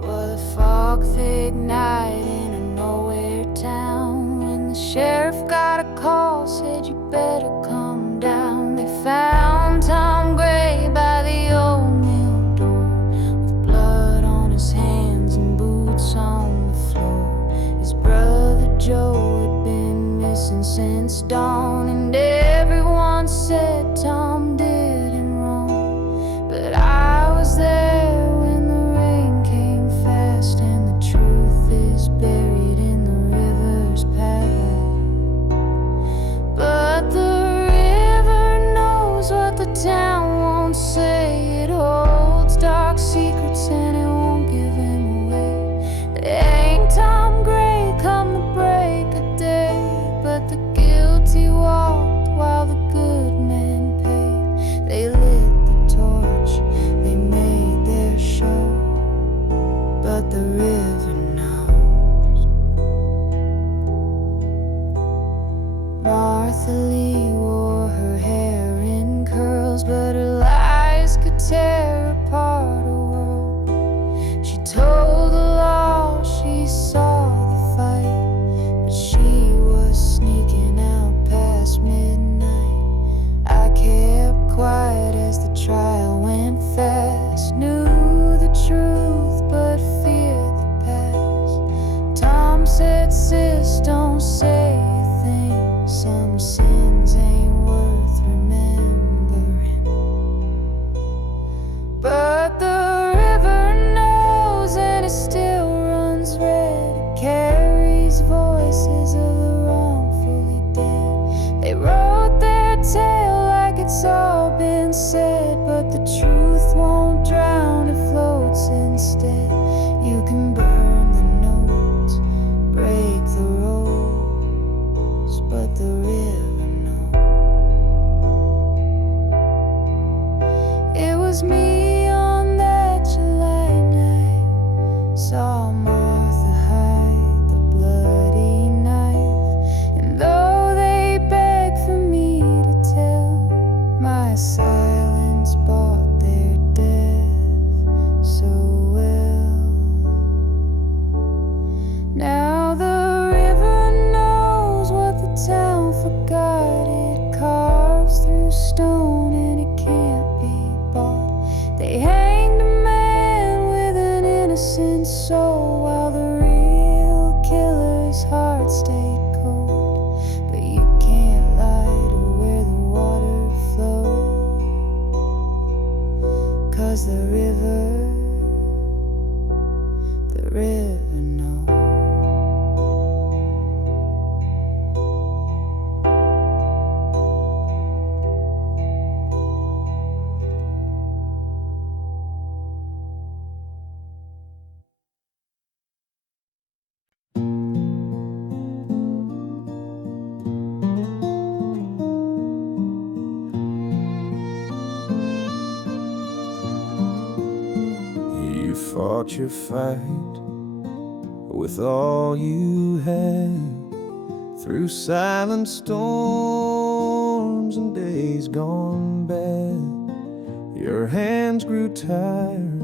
Was a fog-thick night in a nowhere town when the sheriff got a call, said you better come down. They found Tom Gray by the old mill door with blood on his hands and boots on the floor. His brother Joe had been missing since dawn, and everyone said Tom did him wrong. But I was there when the rain came fast, and the truth is buried in the river's path. But the river knows what the town won't say. It holds dark secrets and it won't give him away. There ain't Tom Gray come the break of day, but the guilty walked while the good men paid. They lit the torch, they made their show, but the river knows. Martha Lee wore her hair in curls, but her lies could tear apart a world. She told the law she saw the fight, but she was sneaking out past midnight. I kept quiet as the trial went fast. Knew the truth but feared the past. Tom said, sis, don't say a thing. Some sins ain't worth remembering. But the river knows and it still runs red. It carries voices of the wrongfully dead. They wrote their tale like it's all been said, but the truth won't drown, it floats instead. You can burn the notes, break the rules, but the river knows. It was me on that July night, saw Martha hide the bloody knife, and though they begged for me to tell, my silence bought their death so well. Now the river knows what the town forgot. It carves through stone and it can't be bought. They hanged a man with an innocent soul, while the real killer's heart stayed cold. But you can't lie to where the water flows, 'cause the river knows. You fought your fight with all you had, through silent storms and days gone bad. Your hands grew tired,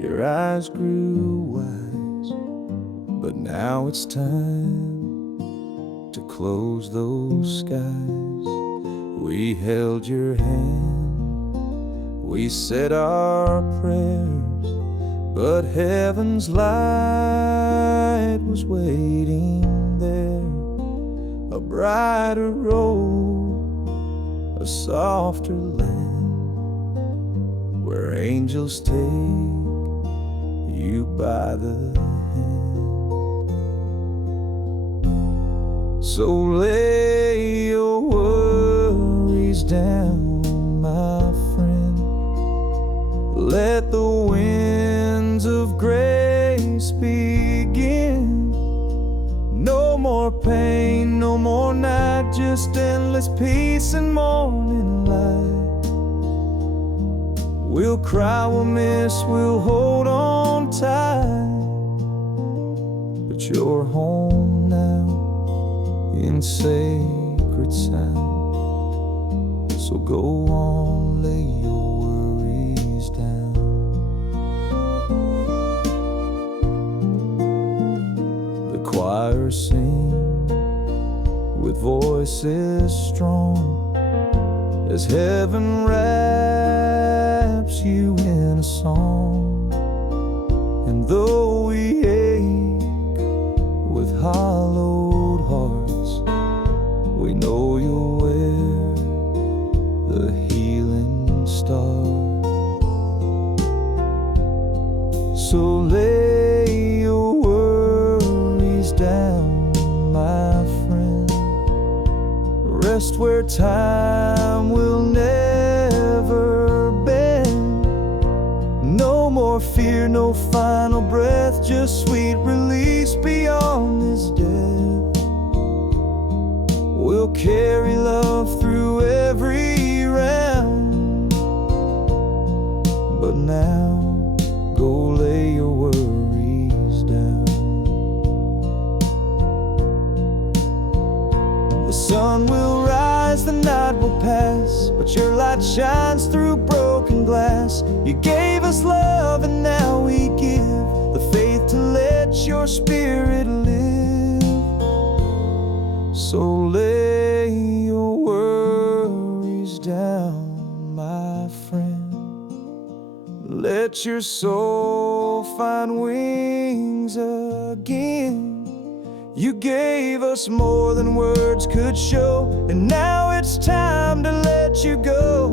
your eyes grew wise, but now it's time to closed those skies, we held your hand, we said our prayers, but heaven's light was waiting there, a brighter road, a softer land, where angels take you by the hand. So lay your worries down, my friend. Let the winds of grace begin. No more pain, no more night, just endless peace and morning light. We'll cry, we'll miss, we'll hold on tight, but you're home now in sacred sound. So go on, lay your worries down. The choir sing with voices strong as heaven wraps you in a song. And though we ache with hollowed hearts, we know you'll wear the healing star. So lay your worries down, my friend. Rest where time will never bend. No more fear, no final breath, just sweet release beyond this death. We'll carry love through every round. But now, go lay your worries down. The sun will rise, the night will pass, but your light shines through broken glass. You gave us love and now we give the faith to let your spirit live. So lay your worries down, my friend. Let your soul find wings again. You gave us more than words could show, and now it's time to let you go.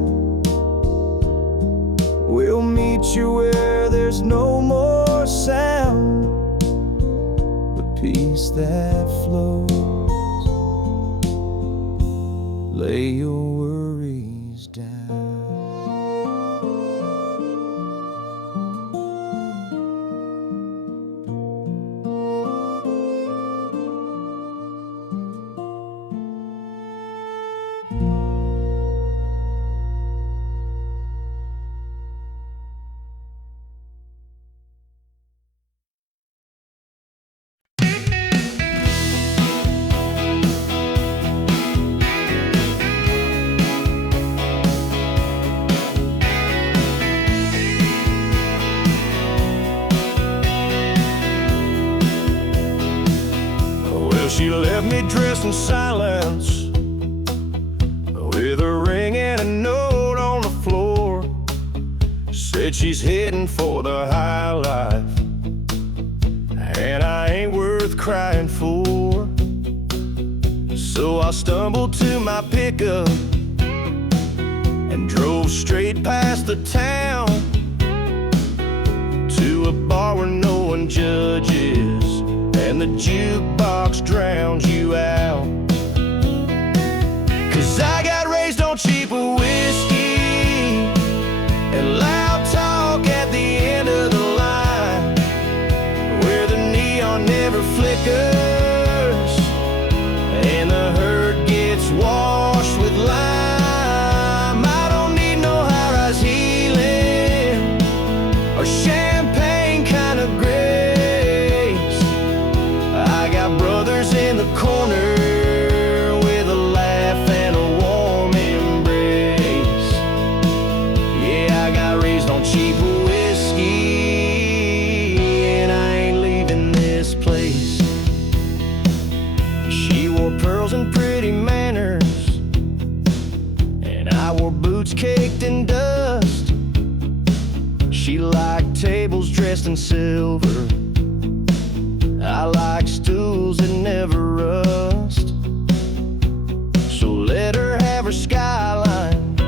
We'll meet you where there's no more sound, but peace that flows. Lay your worries down. She left me dressed in silence, with a ring and a note on the floor. Said she's heading for the high life, and I ain't worth crying for. So I stumbled to my pickup and drove straight past the town to a bar where no one judges, and the jukebox drowns you out. 'Cause I got raised on cheaper whiskey and loud talk at the end of the line, where the neon never flickers and the hurt gets washed with lime. I don't need no high-rise healing or champagne kind of grace. I got brothers in the corner dressed in silver. I like stools that never rust, so let her have her skyline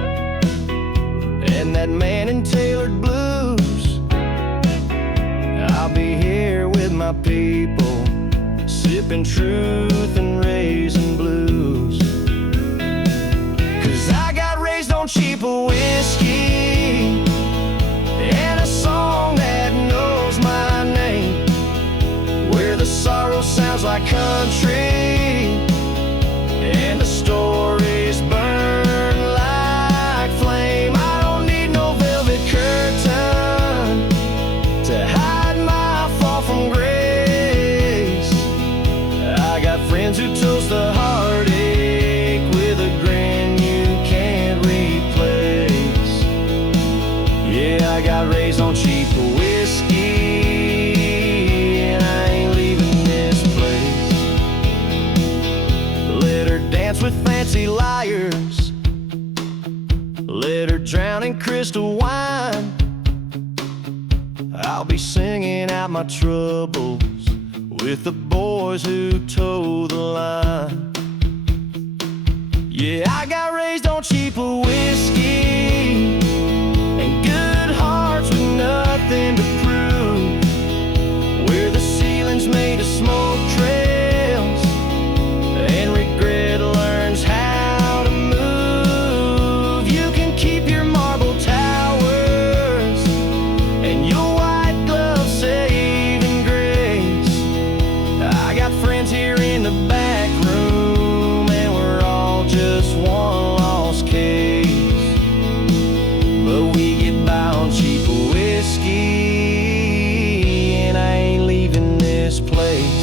and that man in tailored blues. I'll be here with my people, sipping truth and raising blues. 'Cause I got raised on cheaper whiskey and a song that knows my name, where the sorrow sounds like country and the stories burn like flame. I don't need no velvet curtain to hide my fall from grace. I got friends who toast the heartache with a grin you can't replace. Yeah, I got raised on cheap whiskey, and I ain't leaving this place. Let her dance with fancy liars, let her drown in crystal wine. I'll be singing out my troubles with the boys who toe the line. Yeah, I got raised on cheaper whiskey and good hearts with nothing to prove, where the ceiling's made of smoke trails and regret learns how to move. You can keep your marble towers and your white glove saving grace. I got friends here in the back room, and we're all just one lost case, but we get by on cheap whiskey, and I ain't leaving this place.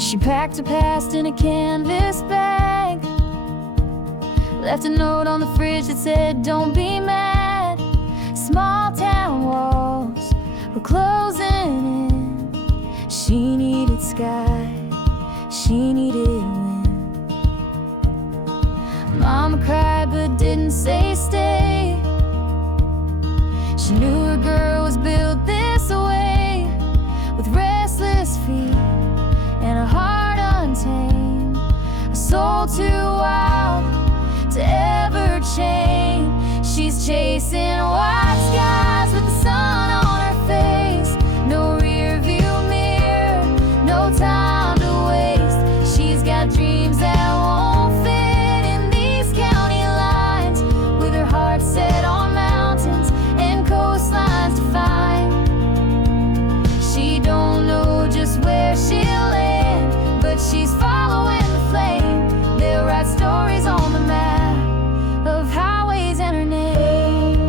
She packed her past in a canvas bag, left a note on the fridge that said, "Don't be mad." Small town walls were closing in. She needed sky, she needed wind. Mama cried but didn't say stay. She knew her girl was built this way, with restless feet and a heart untamed, a soul too wild to ever change. She's chasing white skies with the sun on her face. No rear view mirror, no time to waste. She's got dreams that won't fit in these county lines, with her heart set on mountains and coastlines to find. She don't know just where she'll end, but she's following the flame. They'll write stories on the map of highways and her name.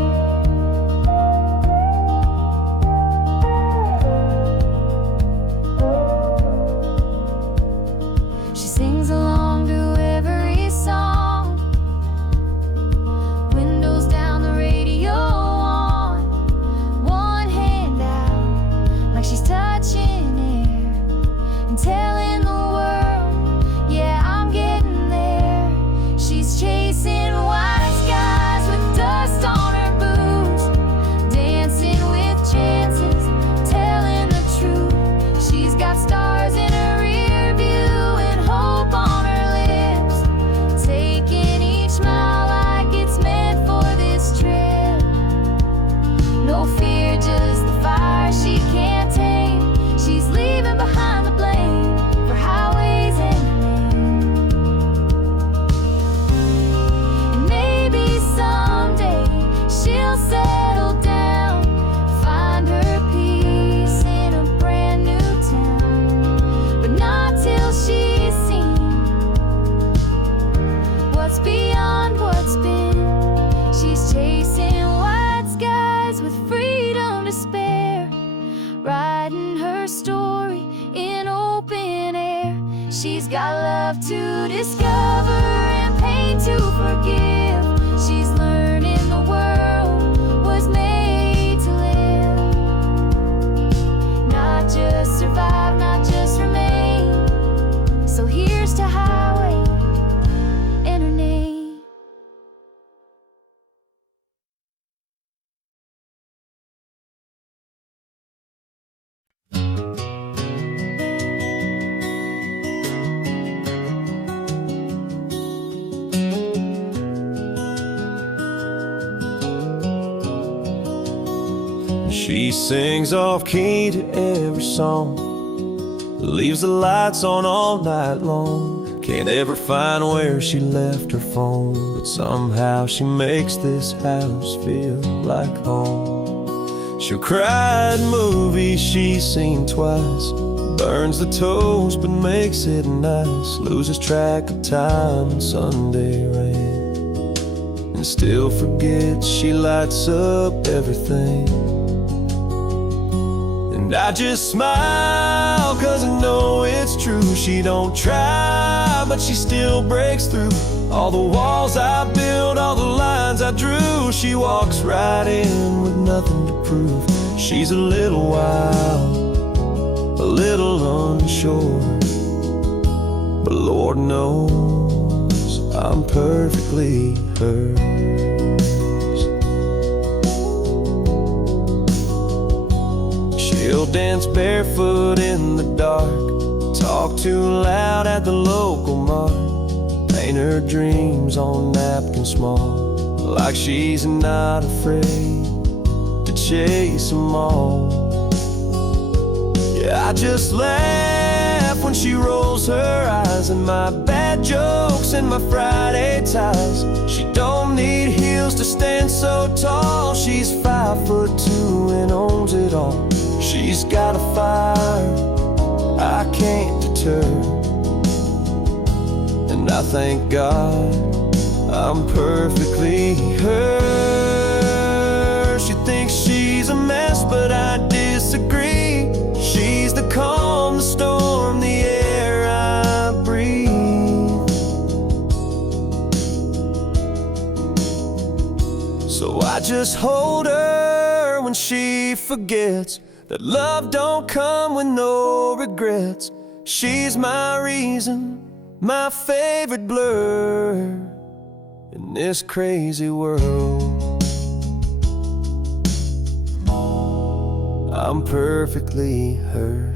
She's got love to discover and pain to forgive. She's learning the world was made to live, not just survive, not just remain. So here's to highway and her name. She sings off key to every song, leaves the lights on all night long. Can't ever find where she left her phone, but somehow she makes this house feel like home. She'll cry at movies she's seen twice, burns the toast but makes it nice, loses track of time in Sunday rain, and still forgets she lights up everything. And I just smile, cause I know it's true. She don't try, but she still breaks through all the walls I built, all the lines I drew. She walks right in with nothing to prove. She's a little wild, a little unsure, but Lord knows I'm perfectly hers. She'll dance barefoot in the dark, talk too loud at the local mart, paint her dreams on napkins small, like she's not afraid to chase them all. Yeah, I just laugh when she rolls her eyes, and my bad jokes and my Friday ties. She don't need heels to stand so tall. She's 5'2" and owns it all. She's got a fire I can't deter, and I thank God I'm perfectly her. She thinks she's a mess, but I disagree. She's the calm, the storm, the air I breathe. So I just hold her when she forgets that love don't come with no regrets. She's my reason, my favorite blur in this crazy world. I'm perfectly hers.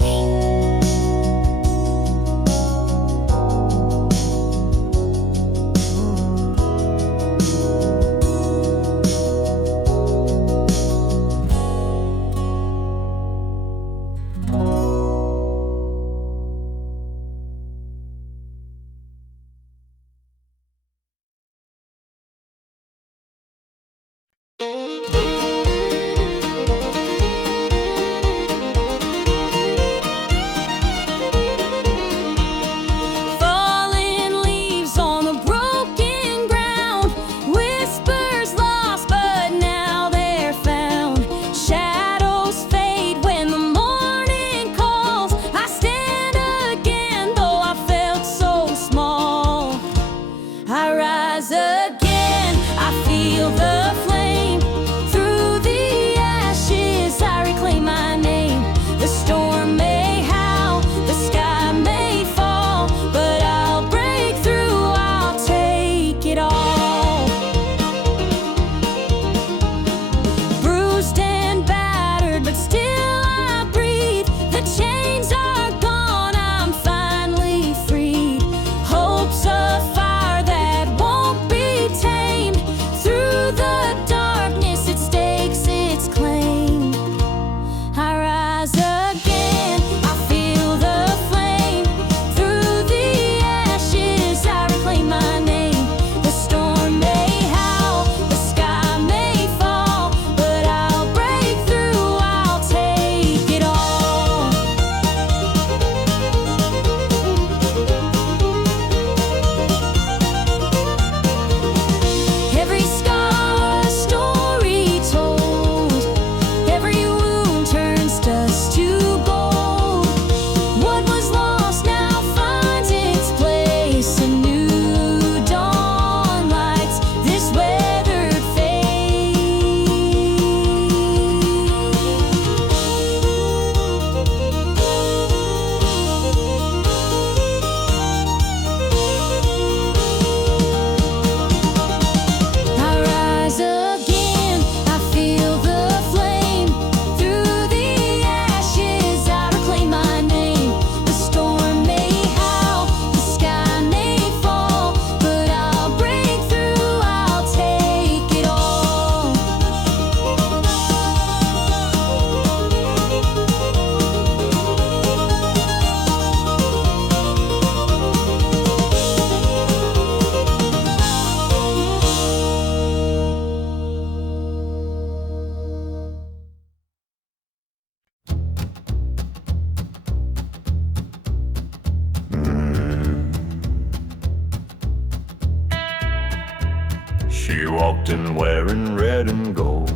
cloaked and wearing red and gold.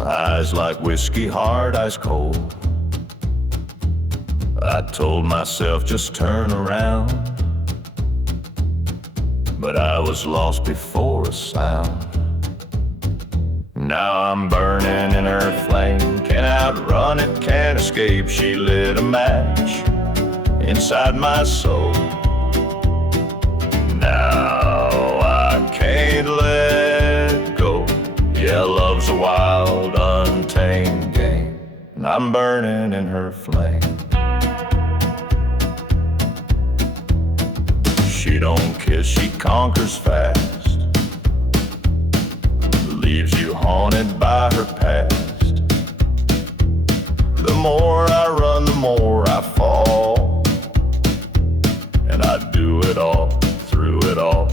Eyes like whiskey, hard, ice cold. I told myself just turn around, but I was lost before a sound. Now I'm burning in her flame, can't outrun it, can't escape. She lit a match inside my soul. Now I can't let go. Yeah, love's a wild, untamed game, and I'm burning in her flame. She don't kiss, she conquers fast, leaves you haunted by her past. The more I run, the more I fall, and I do it all, through it all.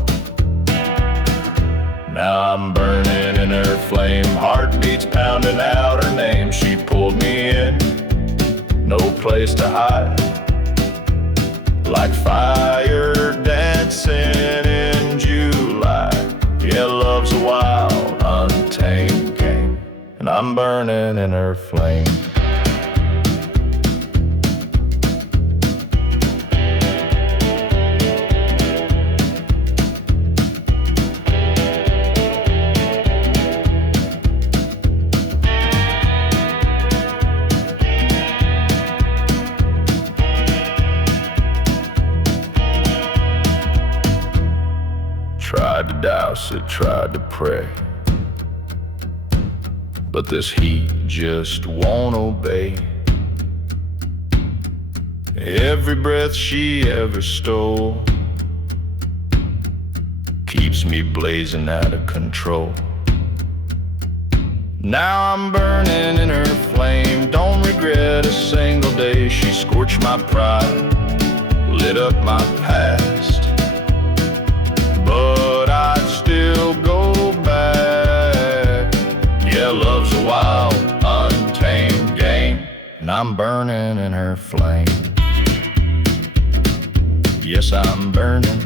Now I'm burning in her flame, heartbeats pounding out her name. She pulled me in, no place to hide, like fire dancing in July. Yeah, love's a wild, untamed game, and I'm burning in her flame. Tried to douse it, tried to pray, but this heat just won't obey. Every breath she ever stole keeps me blazing out of control. Now I'm burning in her flame, don't regret a single day. She scorched my pride, lit up my past, but I'd still go back. Yeah, love's a wild, untamed game, and I'm burning in her flame. Yes, I'm burning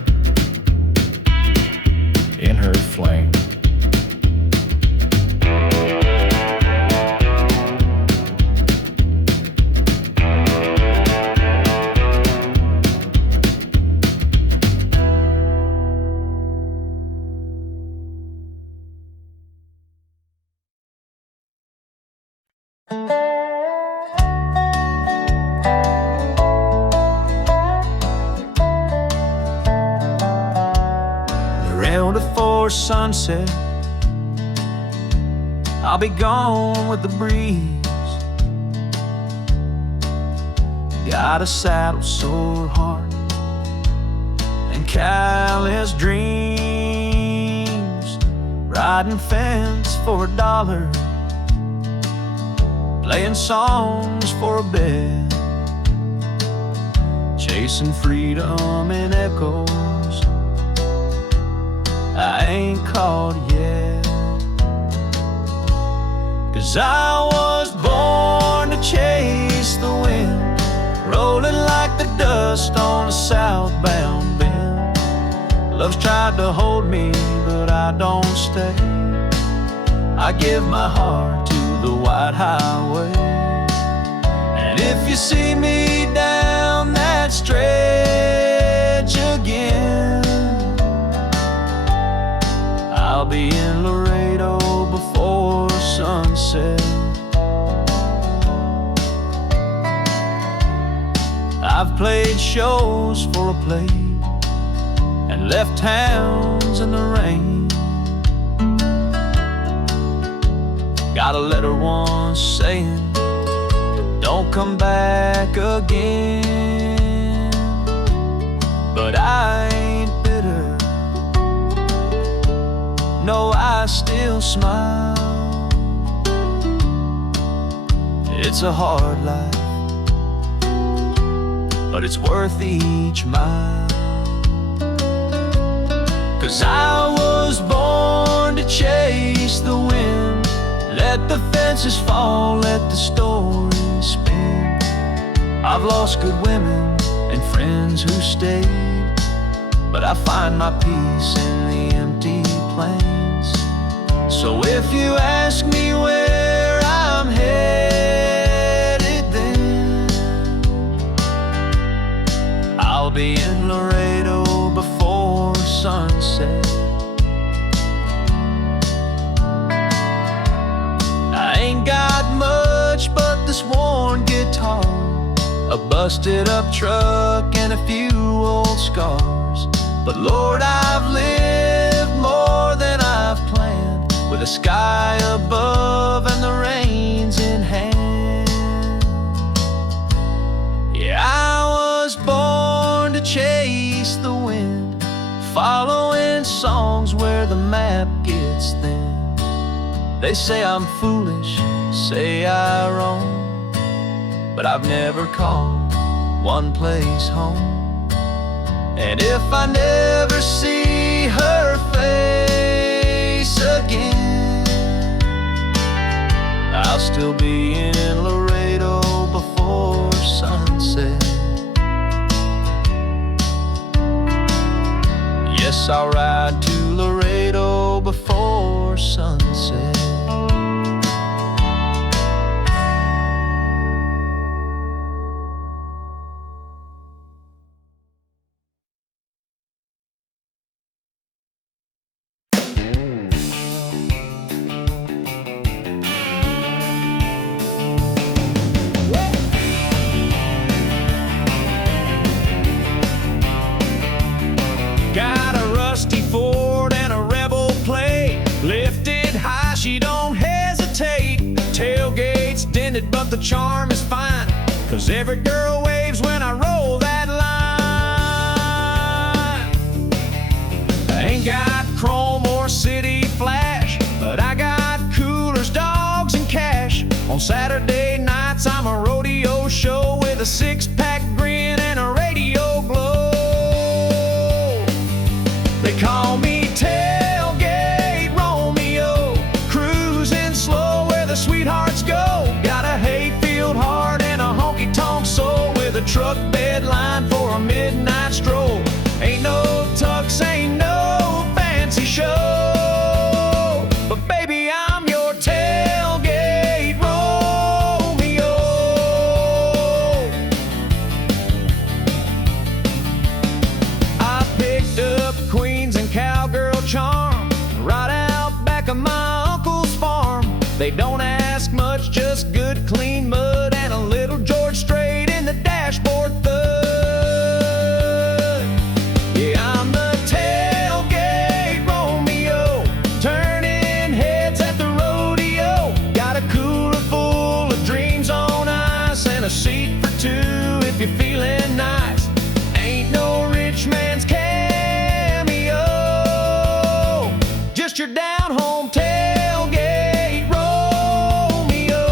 in her flame. Around before sunset, I'll be gone with the breeze. Got a saddle, sore heart, and callous dreams. Riding fence for $1, playing songs for a bed, chasing freedom in echoes I ain't caught yet. 'Cause I was born to chase the wind, rolling like the dust on a southbound bend. Love's tried to hold me, but I don't stay. I give my heart to the white highway. And if you see me down that stretch again, I'll be in Laredo before sunset. I've played shows for a plate and left towns in the rain. Got a letter once saying, don't come back again. But I ain't bitter, no, I still smile. It's a hard life, but it's worth each mile. 'Cause I was born to chase the wind, let the fences fall, let the story spin. I've lost good women and friends who stayed, but I find my peace in the empty plains. So if you ask me where I'm headed, then I'll be in Laredo before sunset. I ain't got much but this worn guitar, a busted up truck, and a few old scars. But Lord, I've lived more than I've planned, with the sky above and the reins in hand. Yeah, I was born to chase the wind, following songs where the map gets thin. They say I'm foolish, say I roam, but I've never called one place home. And if I never see her face again, I'll still be in Laredo before sunset. Yes, I'll ride to Laredo before sunset. Got a rusty Ford and a Rebel plate, lifted high, she don't hesitate. Tailgate's dented, but the charm is fine, 'cause every girl waves when I roll that line. I ain't got chrome or city flash, but I got coolers, dogs, and cash. On Saturday nights I'm a rodeo show with a six-pack grin and a radio glow. They call me Tailgate Romeo, cruising slow where the sweethearts go. Got a hayfield heart and a honky-tonk soul, with a truck bed line for a midnight stroll. Ain't no tux, ain't no fancy show, but baby, I'm your Tailgate Romeo. I picked up Queens and Cowgirl charm right out back of my uncle's farm. They don't ask much, just good clean mud and a little George Strait in the dashboard thud. Yeah, I'm the Tailgate Romeo, turning heads at the rodeo. Got a cooler full of dreams on ice and a seat for two if you're feeling nice. Ain't no rich man's cameo, just your down-home Tailgate Romeo.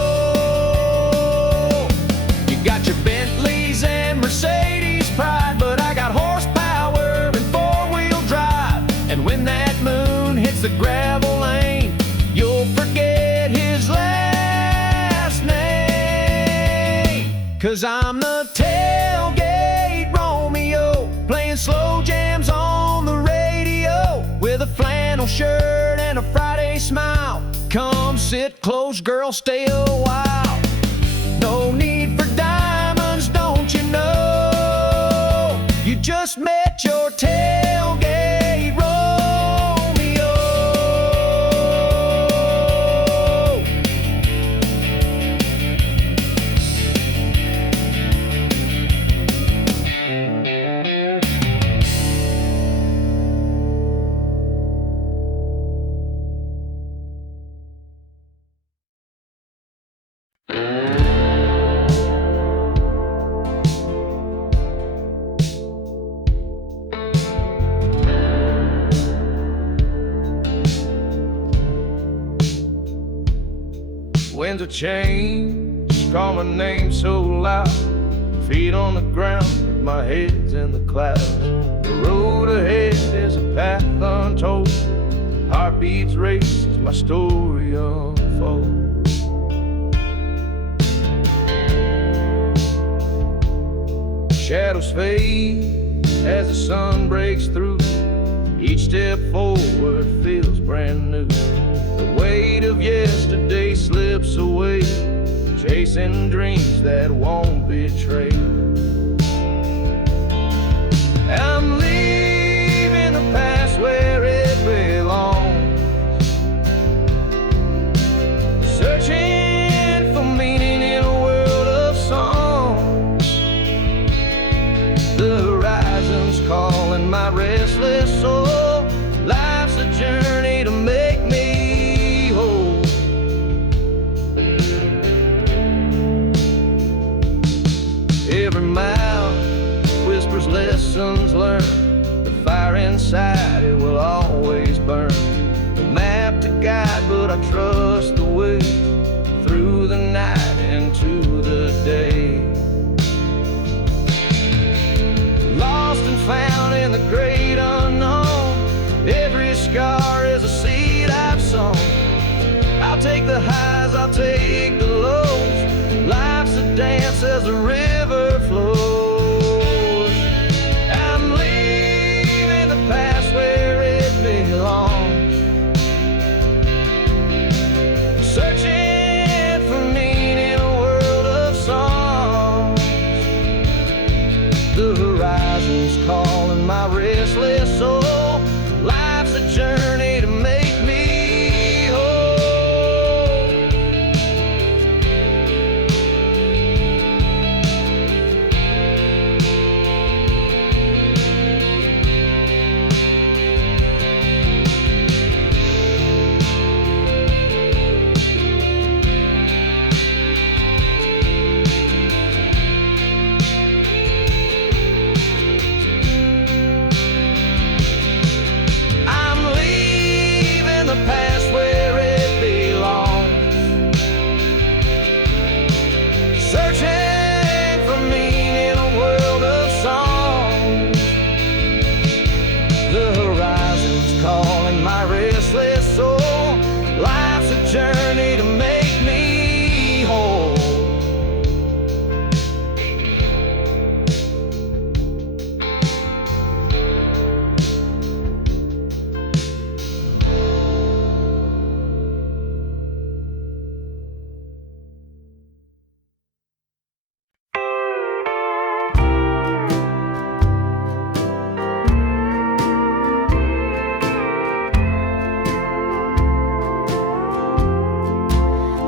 You got your Bentleys and Mercedes pride, but I got horsepower and four-wheel drive. And when that moon hits the gravel lane, you'll forget his last name. 'Cause I'm the Tailgate Romeo, playing slow jams on the radio, with a flannel shirt and a Friday smile. Come sit close, girl, stay a while. No need for diamonds, don't you know? You just met your Tailgate Romeo. Winds of change call my name so loud, feet on the ground, my head's in the clouds. The road ahead is a path untold, heartbeats race as my story unfolds. Shadows fade as the sun breaks through, Each step forward feels brand new. The weight of yesterday slips away, chasing dreams that won't betray. I'm leaving the past where it belongs, searching for meaning in a world of songs. The horizon's calling my restless soul. Life's a journey to make me whole. Every mouth whispers lessons learned. The fire inside, it will always burn. No map to guide, but I trust the way through the night into the day. Lost and found in the great unknown. Every scar is a seed I've sown. I'll take the highs, I'll take the lows. Life's a dance as the river flows. I'm leaving the past where it belongs, searching for meaning in a world of songs. The horizon's calling my restless soul. Life's a journey to make me whole. Past where it belongs, searching for meaning in a world of songs. The horizon's calling my restless soul. Life's a journey to make me whole.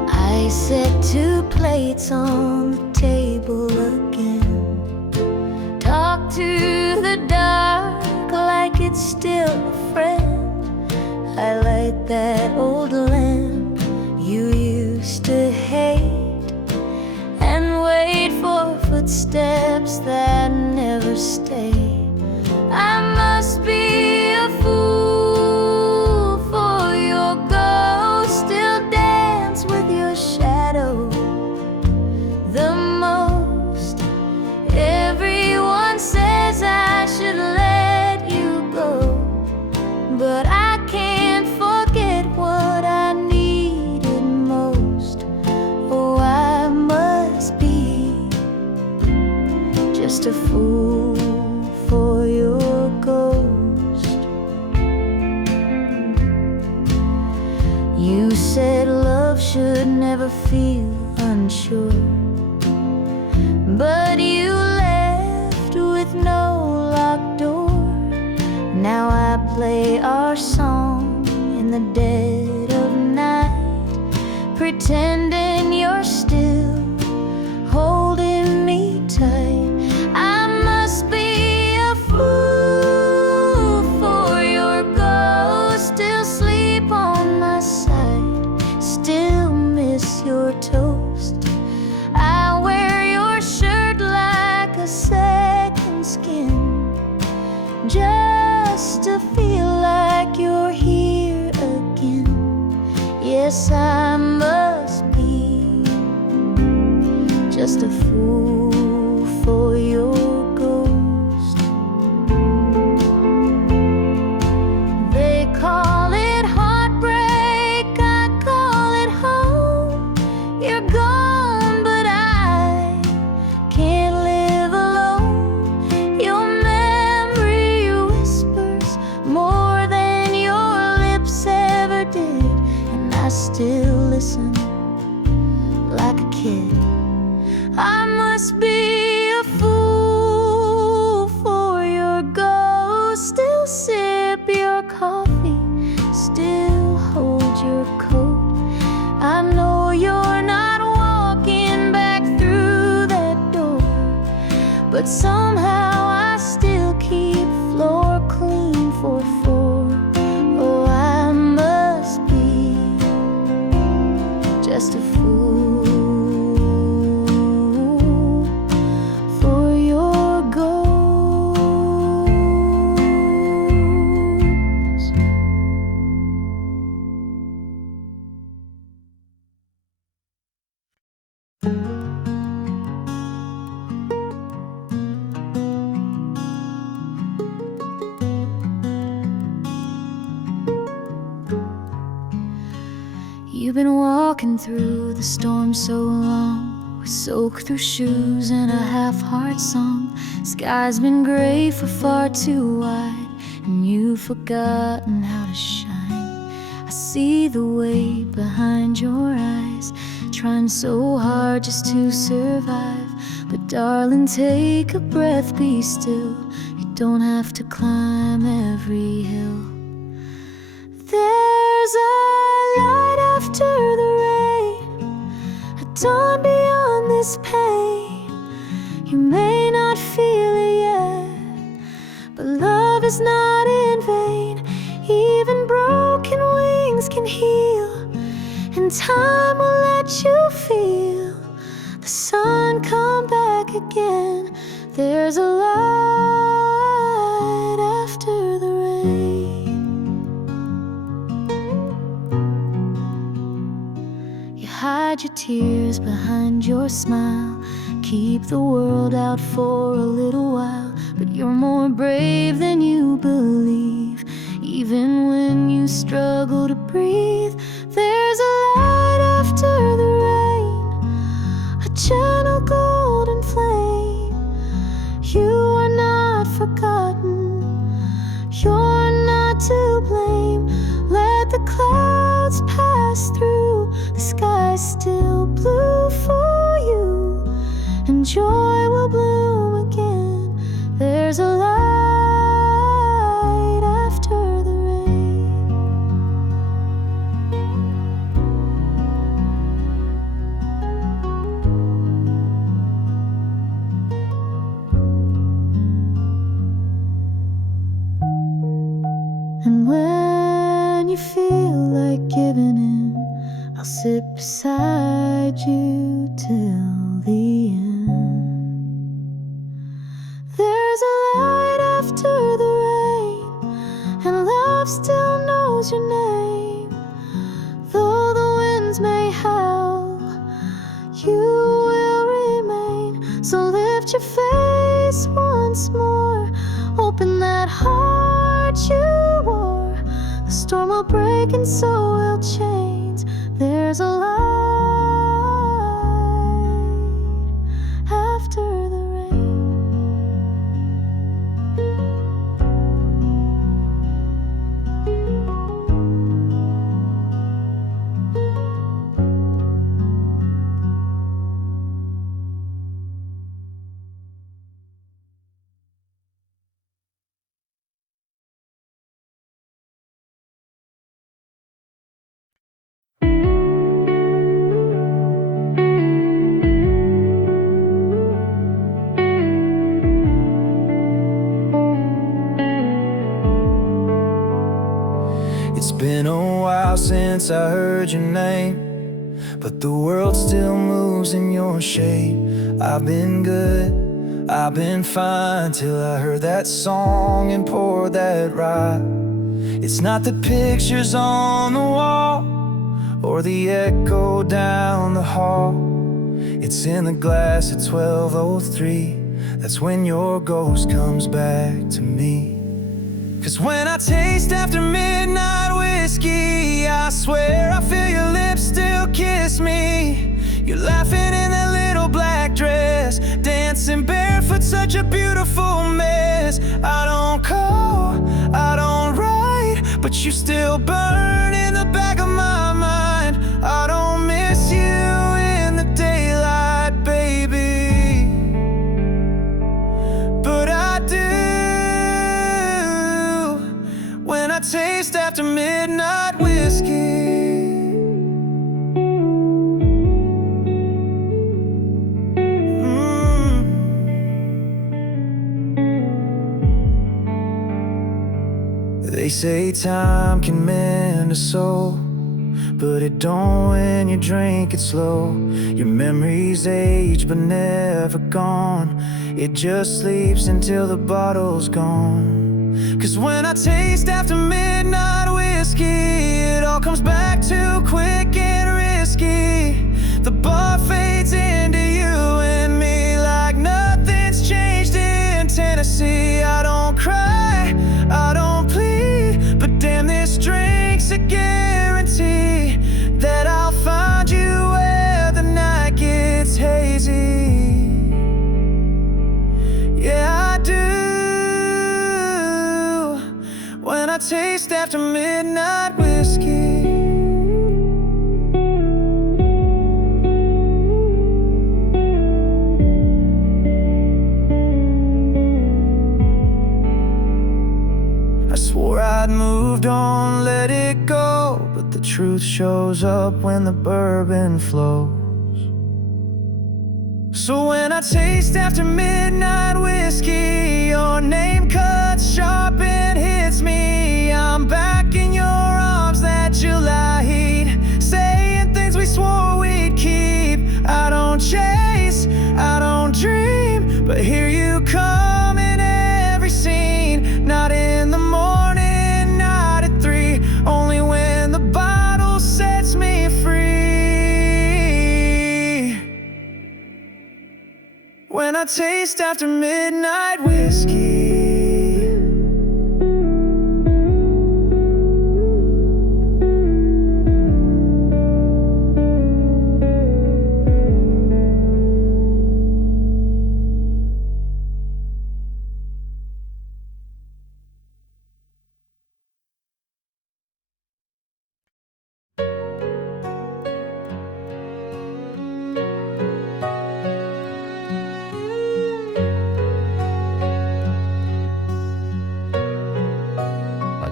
I set 2 plates on the table again. Talk to the dark like it's still a friend. I light that old lamp you used to hate, and wait for footsteps that never stay. I must be a fool for your ghost still dance with your shadow the most. Everyone says I should let you go, but I can't forget what I needed most. Oh, I must be just a fool for your ghost. You said love should never feel unsure, but you left with no locked door. Now I play our song in the dead of night, pretending you're still holding me tight. I must be a fool for your ghost, still sleep on my side, still miss your toast. I wear your shirt like a second skin, just to feel like you're here again. Yes, I must be listen like a kid. I must be a fool for your ghost. Still sip your coffee, still hold your coat. I know you're not walking back through that door, but somehow I still keep floor clean for four. Oh, I must be just a fool for your ghost. You've been walking through the storm so long, we soak through shoes and a half-heart song. Sky's been gray for far too wide, and you've forgotten how to shine. I see the weight behind your eyes, trying so hard just to survive. But darling, take a breath, be still. You don't have to climb every hill. There's a light after the rain, a dawn beyond this pain. You may not feel it yet, but love is not in vain. Even broken wings can heal, and time will let you feel the sun come back again. There's a light after the rain. Hide your tears behind your smile, keep the world out for a little while. But you're more brave than you believe, even when you struggle to breathe. There's a light after the rain, a gentle golden flame. You are not forgotten, you're not to blame. Let the clouds pass through, the sky's still blue for you, and joy will bloom again. There's a light after the rain. And when you feel like giving in, I'll sit beside you till the end. There's a light after the rain, and love still knows your name. Though the winds may howl, you will remain. So lift your face once more, open that heart you wore. The storm will break and so will chains. There's a light after the rain. It's been a while since I heard your name, but the world still moves in your shape. I've been good, I've been fine, till I heard that song and poured that rye. It's not the pictures on the wall or the echo down the hall. It's in the glass at 12:03. That's when your ghost comes back to me. 'Cause when I taste after midnight whiskey, I swear I feel your lips still kiss me. You're laughing in that little black dress, dancing barefoot, such a beautiful mess. I don't call, I don't write, but you still burn in the back of my mind. I don't say time can mend a soul, but it don't when you drink it slow. Your memories age but never gone. It just sleeps until the bottle's gone. 'Cause when I taste after midnight whiskey, it all comes back too quick and risky. The bar fades into you and me like nothing's changed in Tennessee. I don't cry, I don't plead, but damn, this drink's a guarantee that I'll find you where the night gets hazy. Yeah, I do. When I taste after midnight whiskey. I swore I'd moved on, let it go, but the truth shows up when the bourbon flows. So when I taste after midnight whiskey, your name cuts sharp and hits me. I'm back in your arms that July heat, saying things we swore we'd keep. I don't chase, I don't dream, but here you come in every scene. Not in the morning, not at 3, only when the bottle sets me free. When I taste after midnight whiskey.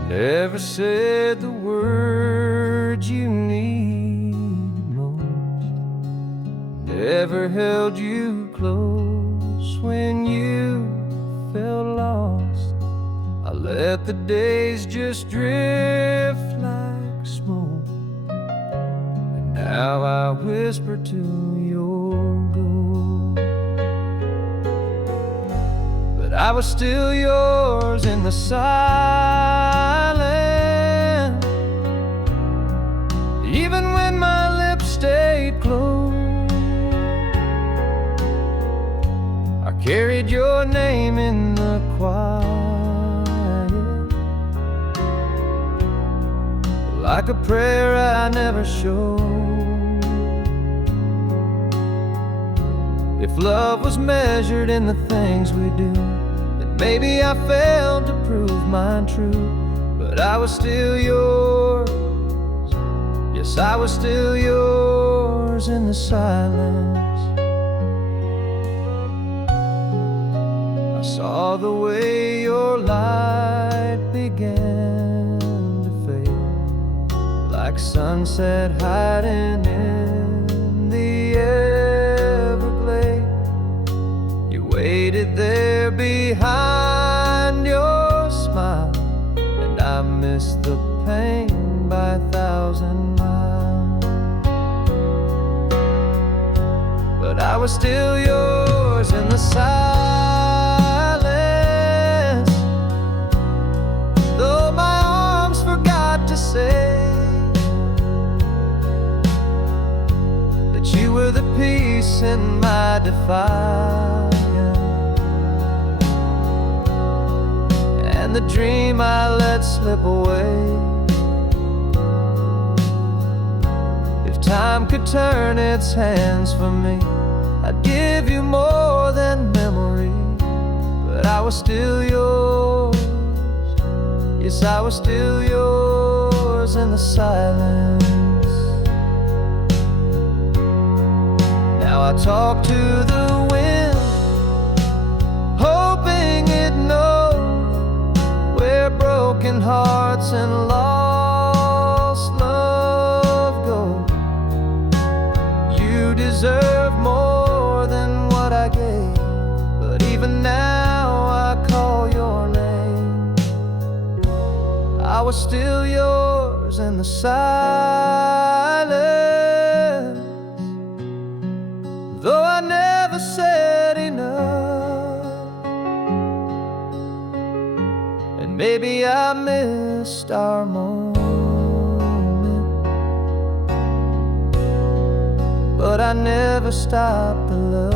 Never said the words you need most. Never held you close when you felt lost. I let the days just drift like smoke, and now I whisper to your ghost. But I was still yours in the silence, even when my lips stayed closed. I carried your name in the quiet, like a prayer I never showed. If love was measured in the things we do, then maybe I failed to prove mine true. But I was still yours, yes, I was still yours in the silence. I saw the way your light began to fade, like sunset hiding in the Everglades. You waited there behind your smile, and I missed the pain by 1,000 miles. But I was still yours in the silence, though my arms forgot to say that you were the peace in my defiance, and the dream I let slip away. If time could turn its hands for me, I'd give you more than memory. But I was still yours, yes, I was still yours in the silence. Now I talk to the wind, hoping it knows where broken hearts and lost love go. You deserve more than what I gave, even now I call your name. I was still yours in the silence, though I never said enough. And maybe I missed our moment, but I never stopped the love.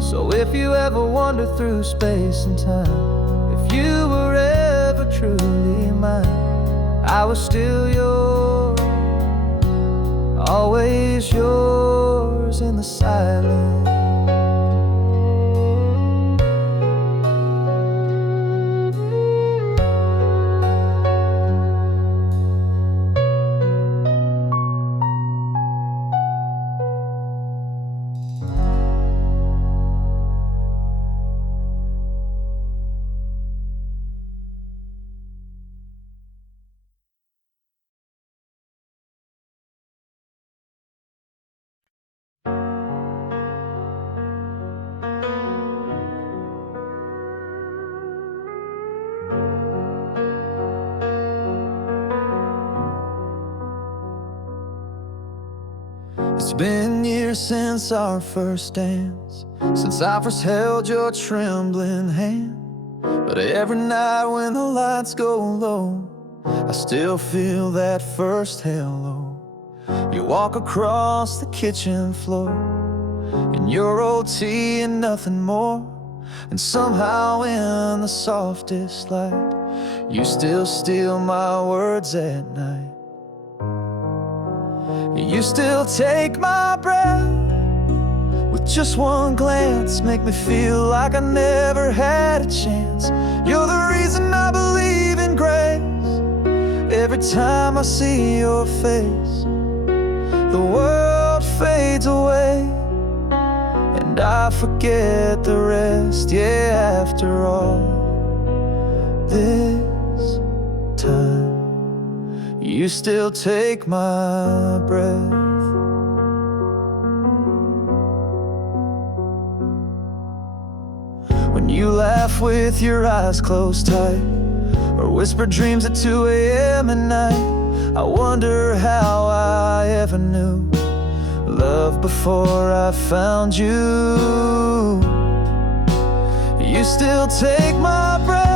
So if you ever wander through space and time, if you were ever truly mine, I was still yours, always yours in the silence. It's been years since our first dance, since I first held your trembling hand. But every night when the lights go low, I still feel that first hello. You walk across the kitchen floor in your old tee and nothing more, and somehow in the softest light, you still steal my words at night. You still take my breath with just one glance, make me feel like I never had a chance. You're the reason I believe in grace. Every time I see your face, the world fades away, and I forget the rest. Yeah, after all this time, you still take my breath. When you laugh with your eyes closed tight, or whisper dreams at 2 a.m. at night, I wonder how I ever knew love before I found you. You still take my breath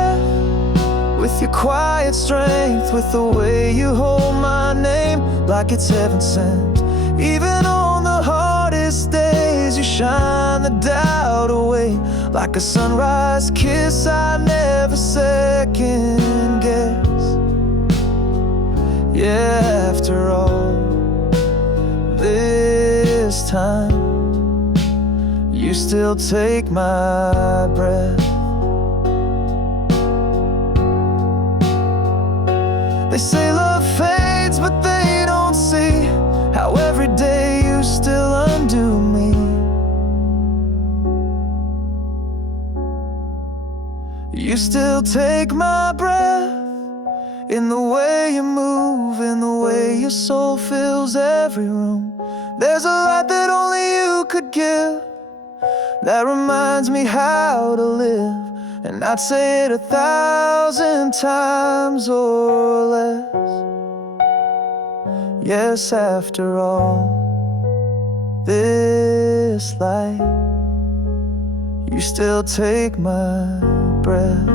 with your quiet strength, with the way you hold my name like it's heaven sent. Even on the hardest days, you shine the doubt away like a sunrise kiss I never second guess. Yeah, after all this time, you still take my breath. They say love fades, but they don't see how every day you still undo me. You still take my breath, in the way you move, in the way your soul fills every room. There's a light that only you could give, that reminds me how to live. And I'd say it 1,000 times or less. Yes, after all this life, you still take my breath.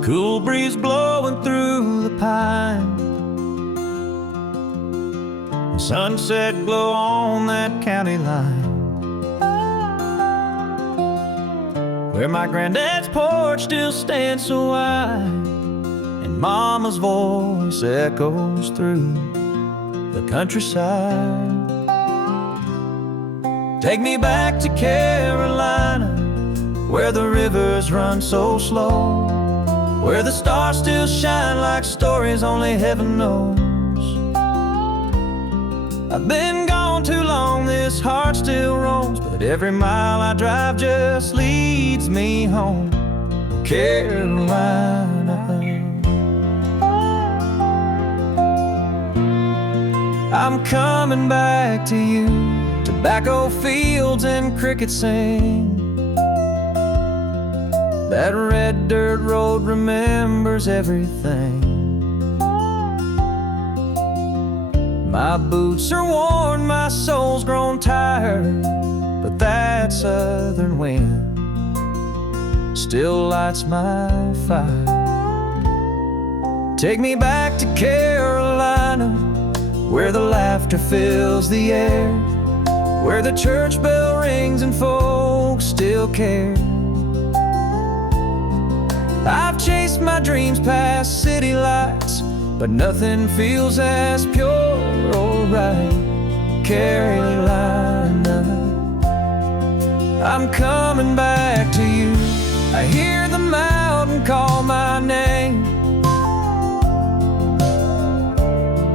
Cool breeze blowing through the pine, sunset glow on that county line, where my granddad's porch still stands so wide, and mama's voice echoes through the countryside. Take me back to Carolina, where the rivers run so slow, where the stars still shine like stories only heaven knows. I've been gone too long, this heart still roams, but every mile I drive just leads me home. Carolina, I'm coming back to you. Tobacco fields and crickets sing. That red dirt road remembers everything. My boots are worn, my soul's grown tired, but that southern wind still lights my fire. Take me back to Carolina, where the laughter fills the air, where the church bell rings and folks still care. I've chased my dreams past city lights, but nothing feels as pure or right. Carolina, I'm coming back to you. I hear the mountain call my name,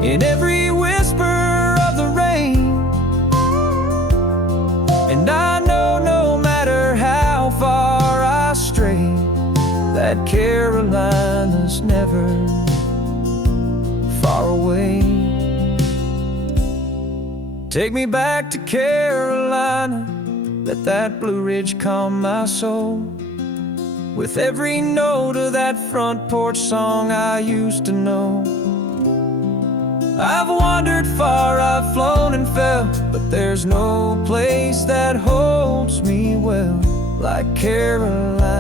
in every whisper of the rain. And I know no matter how far I stray, that Carolina's never far away. Take me back to Carolina, let that Blue Ridge calm my soul, with every note of that front porch song I used to know. I've wandered far, I've flown and fell, but there's no place that holds me well like Carolina.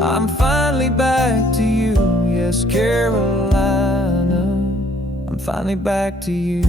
I'm finally back to you, yes, Carolina, I'm finally back to you.